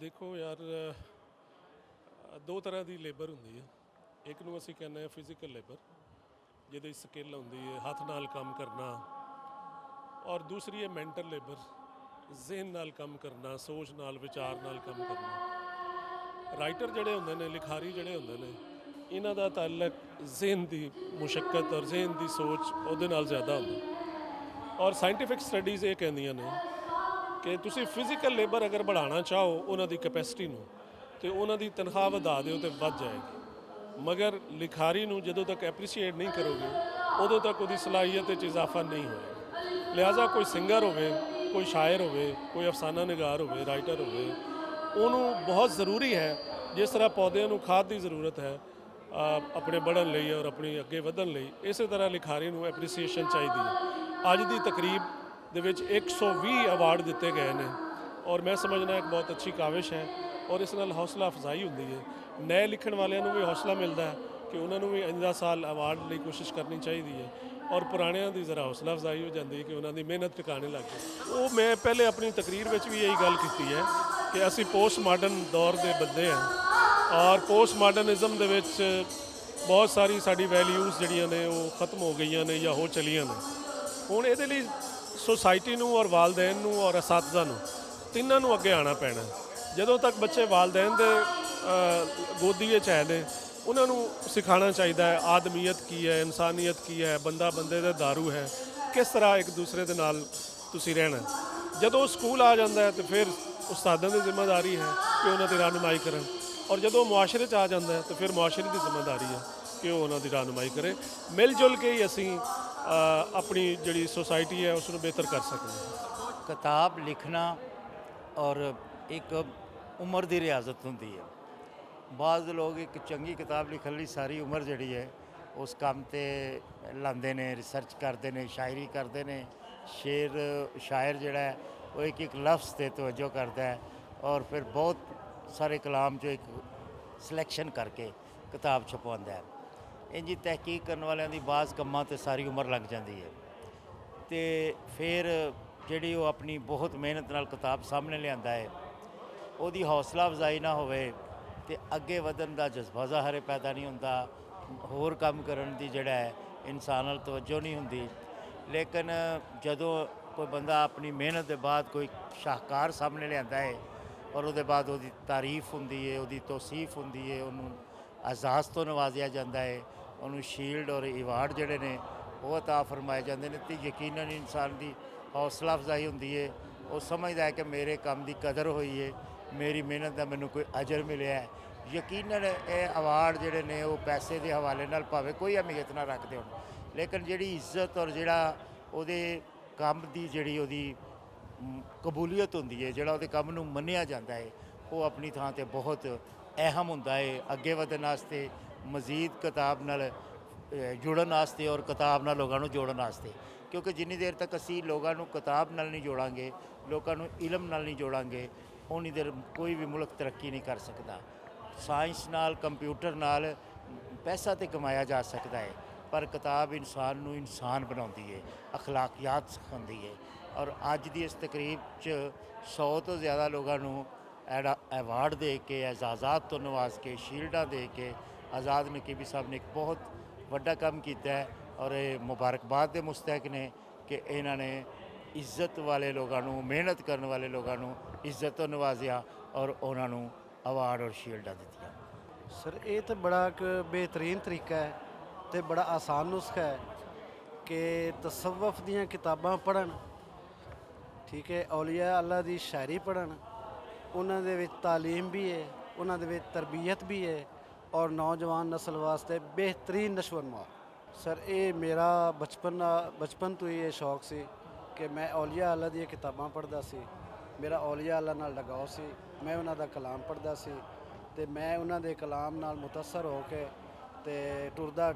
ਦੇਖੋ ਯਾਰ, ਦੋ ਤਰ੍ਹਾਂ ਦੀ ਲੇਬਰ ਹੁੰਦੀ ਹੈ। ਇੱਕ ਨੂੰ ਅਸੀਂ ਕਹਿੰਦੇ ਹਾਂ ਫਿਜ਼ੀਕਲ ਲੇਬਰ, ਜਿਹਦੇ ਸਕਿੱਲ ਹੁੰਦੀ ਹੈ ਹੱਥ ਨਾਲ ਕੰਮ ਕਰਨਾ, ਔਰ ਦੂਸਰੀ ਹੈ ਮੈਂਟਲ ਲੇਬਰ, ਜ਼ਿਹਨ ਨਾਲ ਕੰਮ ਕਰਨਾ, ਸੋਚ ਨਾਲ, ਵਿਚਾਰ ਨਾਲ ਕੰਮ ਕਰਨਾ। ਰਾਈਟਰ ਜਿਹੜੇ ਹੁੰਦੇ ਨੇ, ਲਿਖਾਰੀ ਜਿਹੜੇ ਹੁੰਦੇ ਨੇ, ਇਹਨਾਂ ਦਾ ਤਾਲੁਕ ਜ਼ਿਹਨ ਦੀ ਮੁਸ਼ੱਕਤ ਔਰ ਜ਼ਿਹਨ ਦੀ ਸੋਚ ਉਹਦੇ ਨਾਲ ਜ਼ਿਆਦਾ ਹੁੰਦਾ। ਔਰ ਸਾਇੰਟੀਫਿਕ ਸਟੱਡੀਜ਼ ਇਹ ਕਹਿੰਦੀਆਂ ਨੇ ਕਿ ਤੁਸੀਂ ਫਿਜ਼ੀਕਲ ਲੇਬਰ ਅਗਰ बढ़ाना ਚਾਹੋ ਉਹਨਾਂ ਦੀ ਕੈਪੈਸਿਟੀ ਨੂੰ, ਤੇ ਉਹਨਾਂ ਦੀ ਤਨਖਾਹ ਵਧਾ ਦਿਓ ਤੇ ਵੱਧ ਜਾਏਗੀ। ਮਗਰ ਲਿਖਾਰੀ ਨੂੰ ਜਦੋਂ ਤੱਕ ਐਪਰੀਸ਼ੀਏਟ ਨਹੀਂ ਕਰੋਗੇ, ਉਦੋਂ ਤੱਕ ਉਹਦੀ ਸਲਾਹੀਅਤ ਵਿੱਚ ਇਜ਼ਾਫਾ ਨਹੀਂ ਹੋਏਗਾ। ਲਿਹਾਜ਼ਾ ਕੋਈ ਸਿੰਗਰ ਹੋਵੇ, ਕੋਈ ਸ਼ਾਇਰ ਹੋਵੇ, ਕੋਈ ਅਫਸਾਨਾ ਨਿਗਾਰ ਹੋਵੇ, ਰਾਈਟਰ ਹੋਵੇ, ਉਹਨੂੰ ਬਹੁਤ ਜ਼ਰੂਰੀ ਹੈ, ਜਿਸ ਤਰ੍ਹਾਂ ਪੌਦਿਆਂ ਨੂੰ ਖਾਦ ਦੀ ਜ਼ਰੂਰਤ ਹੈ ਆਪਣੇ बढ़न ਲਈ ਔਰ ਆਪਣੀ ਅੱਗੇ ਵਧਣ ਲਈ, ਇਸੇ ਤਰ੍ਹਾਂ ਲਿਖਾਰੀ ਨੂੰ ਐਪਰੀਸੀਏਸ਼ਨ ਚਾਹੀਦੀ ਹੈ। ਅੱਜ ਦੀ ਤਕਰੀਬ ਦੇ ਵਿੱਚ 120 ਅਵਾਰਡ ਦਿੱਤੇ ਗਏ ਨੇ, ਔਰ ਮੈਂ ਸਮਝਣਾ ਇੱਕ ਬਹੁਤ ਅੱਛੀ ਕਾਵਿਸ਼ ਹੈ, ਔਰ ਇਸ ਨਾਲ ਹੌਸਲਾ ਅਫਜ਼ਾਈ ਹੁੰਦੀ ਹੈ। ਨਏ ਲਿਖਣ ਵਾਲਿਆਂ ਨੂੰ ਵੀ ਹੌਸਲਾ ਮਿਲਦਾ ਹੈ ਕਿ ਉਹਨਾਂ ਨੂੰ ਵੀ ਆਇੰਦਾ ਸਾਲ ਅਵਾਰਡ ਲਈ ਕੋਸ਼ਿਸ਼ ਕਰਨੀ ਚਾਹੀਦੀ ਹੈ, ਔਰ ਪੁਰਾਣਿਆਂ ਦੀ ਜ਼ਰਾ ਹੌਸਲਾ ਅਫਜ਼ਾਈ ਹੋ ਜਾਂਦੀ ਹੈ ਕਿ ਉਹਨਾਂ ਦੀ ਮਿਹਨਤ ਟਿਕਾਣੇ ਲੱਗ ਗਈ। ਉਹ ਮੈਂ ਪਹਿਲੇ ਆਪਣੀ ਤਕਰੀਰ ਵਿੱਚ ਵੀ ਇਹੀ ਗੱਲ ਕੀਤੀ ਹੈ ਕਿ ਅਸੀਂ ਪੋਸਟ ਮਾਡਰਨ ਦੌਰ ਦੇ ਬੰਦੇ ਹਾਂ, ਔਰ ਪੋਸਟ ਮਾਡਰਨਿਜ਼ਮ ਦੇ ਵਿੱਚ ਬਹੁਤ ਸਾਰੀ ਸਾਡੀ ਵੈਲਿਊਜ਼ ਜਿਹੜੀਆਂ ਨੇ ਉਹ ਖਤਮ ਹੋ ਗਈਆਂ ਨੇ ਜਾਂ ਹੋ ਚਲੀਆਂ ਨੇ। ਹੁਣ ਇਹਦੇ ਲਈ ਸੋਸਾਇਟੀ ਨੂੰ ਔਰ ਵਾਲਦੈਨ ਨੂੰ ਔਰ ਅਸਾਤਜ਼ਾ ਨੂੰ, ਤਿੰਨਾਂ ਨੂੰ ਅੱਗੇ ਆਉਣਾ ਪੈਣਾ। ਜਦੋਂ ਤੱਕ ਬੱਚੇ ਵਾਲਦੈਨ ਦੇ ਗੋਦੀ ਵਿੱਚ ਹੈ ਨੇ, ਉਹਨਾਂ ਨੂੰ ਸਿਖਾਉਣਾ ਚਾਹੀਦਾ ਹੈ ਆਦਮੀਅਤ ਕੀ ਹੈ, ਇਨਸਾਨੀਅਤ ਕੀ ਹੈ, ਬੰਦਾ ਬੰਦੇ ਦਾ ਦਾਰੂ ਹੈ, ਕਿਸ ਤਰ੍ਹਾਂ ਇੱਕ ਦੂਸਰੇ ਦੇ ਨਾਲ ਤੁਸੀਂ ਰਹਿਣਾ। ਜਦੋਂ ਸਕੂਲ ਆ ਜਾਂਦਾ ਹੈ ਤਾਂ ਫਿਰ ਉਸਤਾਦਾਂ ਦੀ ਜ਼ਿੰਮੇਵਾਰੀ ਹੈ ਕਿ ਉਹਨਾਂ ਦੀ ਰਹਿਨੁਮਾਈ ਕਰਨ, ਔਰ ਜਦੋਂ ਮੁਆਸ਼ਰੇ 'ਚ ਆ ਜਾਂਦਾ ਹੈ ਤਾਂ ਫਿਰ ਮੁਆਸ਼ਰੇ ਦੀ ਜ਼ਿੰਮੇਵਾਰੀ ਹੈ ਕਿ ਉਹ ਉਹਨਾਂ ਦੀ ਰਹਿਨੁਮਾਈ ਕਰੇ। ਮਿਲ ਜੁਲ ਕੇ ਹੀ ਅਸੀਂ ਆਪਣੀ ਜਿਹੜੀ ਸੋਸਾਇਟੀ ਹੈ ਉਸ ਨੂੰ ਬਿਹਤਰ ਕਰ ਸਕਦੇ ਹਾਂ। ਕਿਤਾਬ ਲਿਖਣਾ ਔਰ ਇੱਕ ਉਮਰ ਦੀ ਰਿਆਜ਼ਤ ਹੁੰਦੀ ਹੈ। ਬਾਜ਼ ਲੋਕ ਇੱਕ ਚੰਗੀ ਕਿਤਾਬ ਲਿਖਣ ਲਈ ਸਾਰੀ ਉਮਰ ਜਿਹੜੀ ਹੈ ਉਸ ਕੰਮ 'ਤੇ ਲਾਉਂਦੇ ਨੇ, ਰਿਸਰਚ ਕਰਦੇ ਨੇ, ਸ਼ਾਇਰੀ ਕਰਦੇ ਨੇ। ਸ਼ਾਇਰ ਜਿਹੜਾ ਹੈ ਉਹ ਇੱਕ ਇੱਕ ਲਫ਼ਜ਼ 'ਤੇ ਤਵੱਜੋ ਕਰਦਾ ਹੈ, ਔਰ ਫਿਰ ਬਹੁਤ ਸਾਰੇ ਕਲਾਮ 'ਚੋਂ ਇੱਕ ਸਿਲੈਕਸ਼ਨ ਕਰਕੇ ਕਿਤਾਬ ਛਪਵਾਉਂਦਾ ਹੈ। ਇੰਜੀ ਤਹਿਕੀਕ ਕਰਨ ਵਾਲਿਆਂ ਦੀ ਬਾਜ਼ ਕੰਮਾਂ 'ਤੇ ਸਾਰੀ ਉਮਰ ਲੱਗ ਜਾਂਦੀ ਹੈ ਅਤੇ ਫਿਰ ਜਿਹੜੀ ਉਹ ਆਪਣੀ ਬਹੁਤ ਮਿਹਨਤ ਨਾਲ ਕਿਤਾਬ ਸਾਹਮਣੇ ਲਿਆਂਦਾ ਹੈ, ਉਹਦੀ ਹੌਸਲਾ ਅਫਜ਼ਾਈ ਨਾ ਹੋਵੇ ਤੇ ਅੱਗੇ ਵਧਣ ਦਾ ਜਜ਼ਬਾ ਜ਼ਾਹਰ ਪੈਦਾ ਨਹੀਂ ਹੁੰਦਾ, ਹੋਰ ਕੰਮ ਕਰਨ ਦੀ ਜਿਹੜਾ ਹੈ ਇਨਸਾਨ ਵੱਲ ਤਵੱਜੋ ਨਹੀਂ ਹੁੰਦੀ। ਲੇਕਿਨ ਜਦੋਂ ਕੋਈ ਬੰਦਾ ਆਪਣੀ ਮਿਹਨਤ ਦੇ ਬਾਅਦ ਕੋਈ ਸ਼ਾਹਕਾਰ ਸਾਹਮਣੇ ਲਿਆਂਦਾ ਹੈ ਔਰ ਉਹਦੇ ਬਾਅਦ ਉਹਦੀ ਤਾਰੀਫ ਹੁੰਦੀ ਹੈ, ਉਹਦੀ ਤੌਸੀਫ ਹੁੰਦੀ ਹੈ, ਉਹਨੂੰ ਅਜ਼ਾਜ਼ ਤੋਂ ਨਵਾਜ਼ਿਆ ਜਾਂਦਾ ਹੈ, ਉਹਨੂੰ ਸ਼ੀਲਡ ਔਰ ਇਵਾਰਡ ਜਿਹੜੇ ਨੇ ਉਹ ਅਤਾ ਫਰਮਾਏ ਜਾਂਦੇ ਨੇ, ਅਤੇ ਯਕੀਨਨ ਇਨਸਾਨ ਦੀ ਹੌਸਲਾ ਅਫਜ਼ਾਈ ਹੁੰਦੀ ਹੈ। ਉਹ ਸਮਝਦਾ ਹੈ ਕਿ ਮੇਰੇ ਕੰਮ ਦੀ ਕਦਰ ਹੋਈ ਹੈ, ਮੇਰੀ ਮਿਹਨਤ ਦਾ ਮੈਨੂੰ ਕੋਈ ਅਜਰ ਮਿਲਿਆ ਹੈ। ਯਕੀਨਨ ਇਹ ਅਵਾਰਡ ਜਿਹੜੇ ਨੇ ਉਹ ਪੈਸੇ ਦੇ ਹਵਾਲੇ ਨਾਲ ਭਾਵੇਂ ਕੋਈ ਅਹਿਮੀਅਤ ਨਾ ਰੱਖਦੇ ਹੋਣ, ਲੇਕਿਨ ਜਿਹੜੀ ਇੱਜ਼ਤ ਔਰ ਜਿਹੜਾ ਉਹਦੇ ਕੰਮ ਦੀ ਜਿਹੜੀ ਉਹਦੀ ਕਬੂਲੀਅਤ ਹੁੰਦੀ ਹੈ, ਜਿਹੜਾ ਉਹਦੇ ਕੰਮ ਨੂੰ ਮੰਨਿਆ ਜਾਂਦਾ ਹੈ, ਉਹ ਆਪਣੀ ਥਾਂ 'ਤੇ ਬਹੁਤ ਅਹਿਮ ਹੁੰਦਾ ਹੈ ਅੱਗੇ ਵਧਣ ਵਾਸਤੇ, ਮਜ਼ੀਦ ਕਿਤਾਬ ਨਾਲ ਜੁੜਨ ਵਾਸਤੇ ਔਰ ਕਿਤਾਬ ਨਾਲ ਲੋਕਾਂ ਨੂੰ ਜੋੜਨ ਵਾਸਤੇ। ਕਿਉਂਕਿ ਜਿੰਨੀ ਦੇਰ ਤੱਕ ਅਸੀਂ ਲੋਕਾਂ ਨੂੰ ਕਿਤਾਬ ਨਾਲ ਨਹੀਂ ਜੋੜਾਂਗੇ, ਲੋਕਾਂ ਨੂੰ ਇਲਮ ਨਾਲ ਨਹੀਂ ਜੋੜਾਂਗੇ, ਉਨੀ ਦੇਰ ਕੋਈ ਵੀ ਮੁਲਕ ਤਰੱਕੀ ਨਹੀਂ ਕਰ ਸਕਦਾ। ਸਾਇੰਸ ਨਾਲ, ਕੰਪਿਊਟਰ ਨਾਲ ਪੈਸਾ ਤਾਂ ਕਮਾਇਆ ਜਾ ਸਕਦਾ ਹੈ, ਪਰ ਕਿਤਾਬ ਇਨਸਾਨ ਨੂੰ ਇਨਸਾਨ ਬਣਾਉਂਦੀ ਹੈ, ਅਖਲਾਕੀਆਤ ਸਿਖਾਉਂਦੀ ਹੈ। ਔਰ ਅੱਜ ਦੀ ਇਸ ਤਕਰੀਬ 'ਚ 100 ਤੋਂ ਜ਼ਿਆਦਾ ਲੋਕਾਂ ਨੂੰ ਐਵਾਰਡ ਦੇ ਕੇ, ਐਜ਼ਾਜ਼ਾਤ ਤੋਂ ਨਵਾਜ਼ ਕੇ, ਸ਼ੀਲਡਾਂ ਦੇ ਕੇ, ਆਜ਼ਾਦ ਨਕੀਬੀ ਸਾਹਿਬ ਨੇ ਇੱਕ ਬਹੁਤ ਵੱਡਾ ਕੰਮ ਕੀਤਾ ਹੈ ਔਰ ਇਹ ਮੁਬਾਰਕਬਾਦ ਦੇ ਮੁਸਤਹਿਕ ਨੇ ਕਿ ਇਹਨਾਂ ਨੇ ਇੱਜ਼ਤ ਵਾਲੇ ਲੋਕਾਂ ਨੂੰ, ਮਿਹਨਤ ਕਰਨ ਵਾਲੇ ਲੋਕਾਂ ਨੂੰ ਇੱਜ਼ਤ ਤੋਂ ਨਵਾਜ਼ਿਆ ਔਰ ਉਹਨਾਂ ਨੂੰ ਅਵਾਰਡ ਔਰ ਸ਼ੀਲਡਾਂ ਦਿੱਤੀਆਂ। ਸਰ ਇਹ ਤਾਂ ਬੜਾ ਇੱਕ ਬਿਹਤਰੀਨ ਤਰੀਕਾ ਹੈ ਅਤੇ ਬੜਾ ਆਸਾਨ ਨੁਸਖਾ ਹੈ ਕਿ ਤਸੱਵੁਫ ਦੀਆਂ ਕਿਤਾਬਾਂ ਪੜ੍ਹਨ, ਠੀਕ ਹੈ, ਔਲੀਆ ਅੱਲਾ ਦੀ ਸ਼ਾਇਰੀ ਪੜ੍ਹਨ, ਉਹਨਾਂ ਦੇ ਵਿੱਚ ਤਾਲੀਮ ਵੀ ਹੈ, ਉਹਨਾਂ ਦੇ ਵਿੱਚ ਤਰਬੀਅਤ ਵੀ ਹੈ ਔਰ ਨੌਜਵਾਨ ਨਸਲ ਵਾਸਤੇ ਬਿਹਤਰੀਨ ਨਸ਼ਵਨਮਾ। ਸਰ ਇਹ ਮੇਰਾ ਬਚਪਨ ਤੋਂ ਹੀ ਇਹ ਸ਼ੌਕ ਸੀ ਕਿ ਮੈਂ ਔਲੀਆ ਅੱਲਾ ਦੀਆਂ ਕਿਤਾਬਾਂ ਪੜ੍ਹਦਾ ਸੀ, ਮੇਰਾ ਔਲੀਆ ਅੱਲਾ ਨਾਲ ਲਗਾਓ ਸੀ, ਮੈਂ ਉਹਨਾਂ ਦਾ ਕਲਾਮ ਪੜ੍ਹਦਾ ਸੀ ਅਤੇ ਮੈਂ ਉਹਨਾਂ ਦੇ ਕਲਾਮ ਨਾਲ ਮੁਤਅਸਰ ਹੋ ਕੇ ਅਤੇ ਟੁਰਦਾ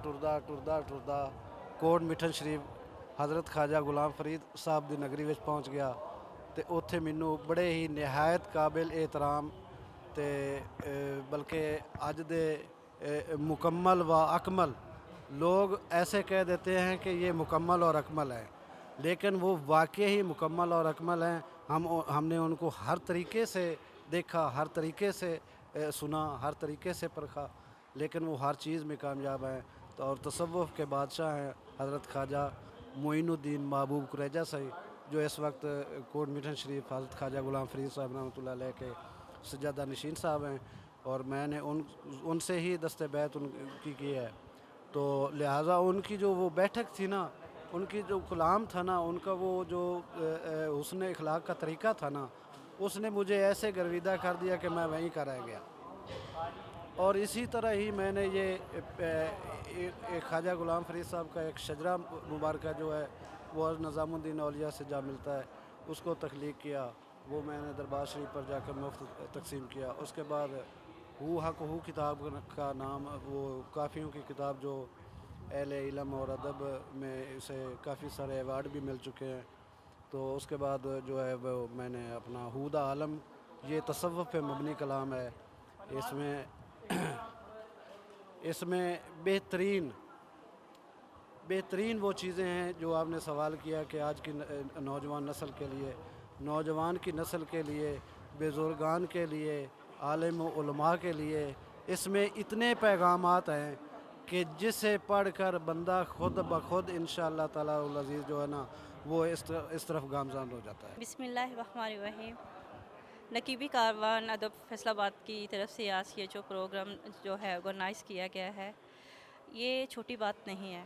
ਕੋਟ ਮਿਠਨ ਸ਼ਰੀਫ ਹਜ਼ਰਤ ਖਾਜਾ ਗੁਲਾਮ ਫਰੀਦ ਸਾਹਿਬ ਦੀ ਨਗਰੀ ਵਿੱਚ ਪਹੁੰਚ ਗਿਆ ਅਤੇ ਉੱਥੇ ਮੈਨੂੰ ਬੜੇ ਹੀ ਨਿਹਾਇਤ ਕਾਬਿਲ ਇਹਤਰਾਮ ਅਤੇ ਬਲਕਿ ਅੱਜ ਦੇ ਮੁਕम्मल व अकमल लोग ऐसे कह देते हैं कि ये मुकम्मल और अकमल है, लेकिन वो वाकई ही मुकम्मल और अकमल हैं। हमने उनको हर तरीके से देखा, हर तरीके से सुना, हर तरीके से परखा, लेकिन वो हर चीज़ में कामयाब हैं। तो और तसव्वुफ़ के बादशाह हैं हज़रत ख्वाजा मोइनुद्दीन महबूब कुरैजा साहिब, जो इस वक्त कोट मिठन शरीफ हज़रत ख्वाजा गुलाम फरीद साहब रहमतुल्लाह अलैह के सज्जादा नशीन साहब हैं और मैंने उनसे ही दस्ते बैत उनकी की है। तो लिहाजा उनकी जो वो बैठक थी ना, उनकी जो कलाम था ना, उनका वो जो हुस्न इखलाक का तरीका था ना, उसने मुझे ऐसे गर्विदा कर दिया कि मैं वहीं का रह गया। और इसी तरह ही मैंने ये ख्वाजा गुलाम फरीद साहब का एक शजरा मुबारक जो है वो निज़ामुद्दीन औलिया से जा मिलता है, उसको तख्लीक किया, वो मैंने दरबार शरीफ पर जाकर मुफ्त तकसीम किया। उसके बाद हू हक हू किताब का नाम, वो काफ़ियों की किताब जो अहले इल्म और अदब में इसे काफ़ी सारे अवार्ड भी मिल चुके हैं। तो उसके बाद जो है वो मैंने अपना हूदा आलम, ये तसव्वुफ़ पे मबनी कलाम है, इसमें बेहतरीन वो चीज़ें हैं जो आपने सवाल किया कि आज की नौजवान नस्ल के लिए, नौजवान की नस्ल के लिए, बुज़ुर्गान के लिए, आलिम उलमा के लिए इसमें इतने पैगामात हैं कि जिसे पढ़कर बंदा खुद ब खुद इंशाअल्लाह ताला उल अज़ीज़ जो है ना वो इस तरफ गामज़ान हो जाता है। बिस्मिल्लाहिर्रहमानिर्रहीम। नकीबी कारवान अदब फैसलाबाद की तरफ से आज ये जो प्रोग्राम जो है ऑर्गेनाइज़ किया गया है, ये छोटी बात नहीं है।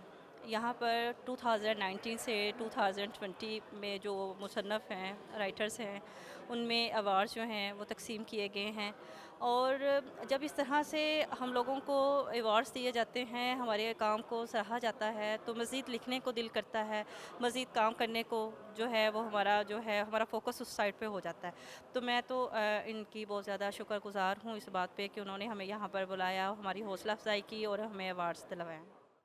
यहाँ पर 2019 से 2020 में जो मुसन्नफ़ हैं, राइटर्स हैं, उनमें अवार्ड जो हैं वो तकसीम किए गए हैं। और जब इस तरह से हम लोगों को अवार्ड्स दिए जाते हैं, हमारे काम को सराहा जाता है, तो मज़ीद लिखने को दिल करता है, मज़ीद काम करने को जो है वो हमारा फ़ोकस उस साइड पे हो जाता है। तो मैं तो इनकी बहुत ज़्यादा शुक्रगुज़ार हूँ इस बात पे कि उन्होंने हमें यहाँ पर बुलाया, हमारी हौसला अफजाई की और हमें अवार्ड्स दिलवाए।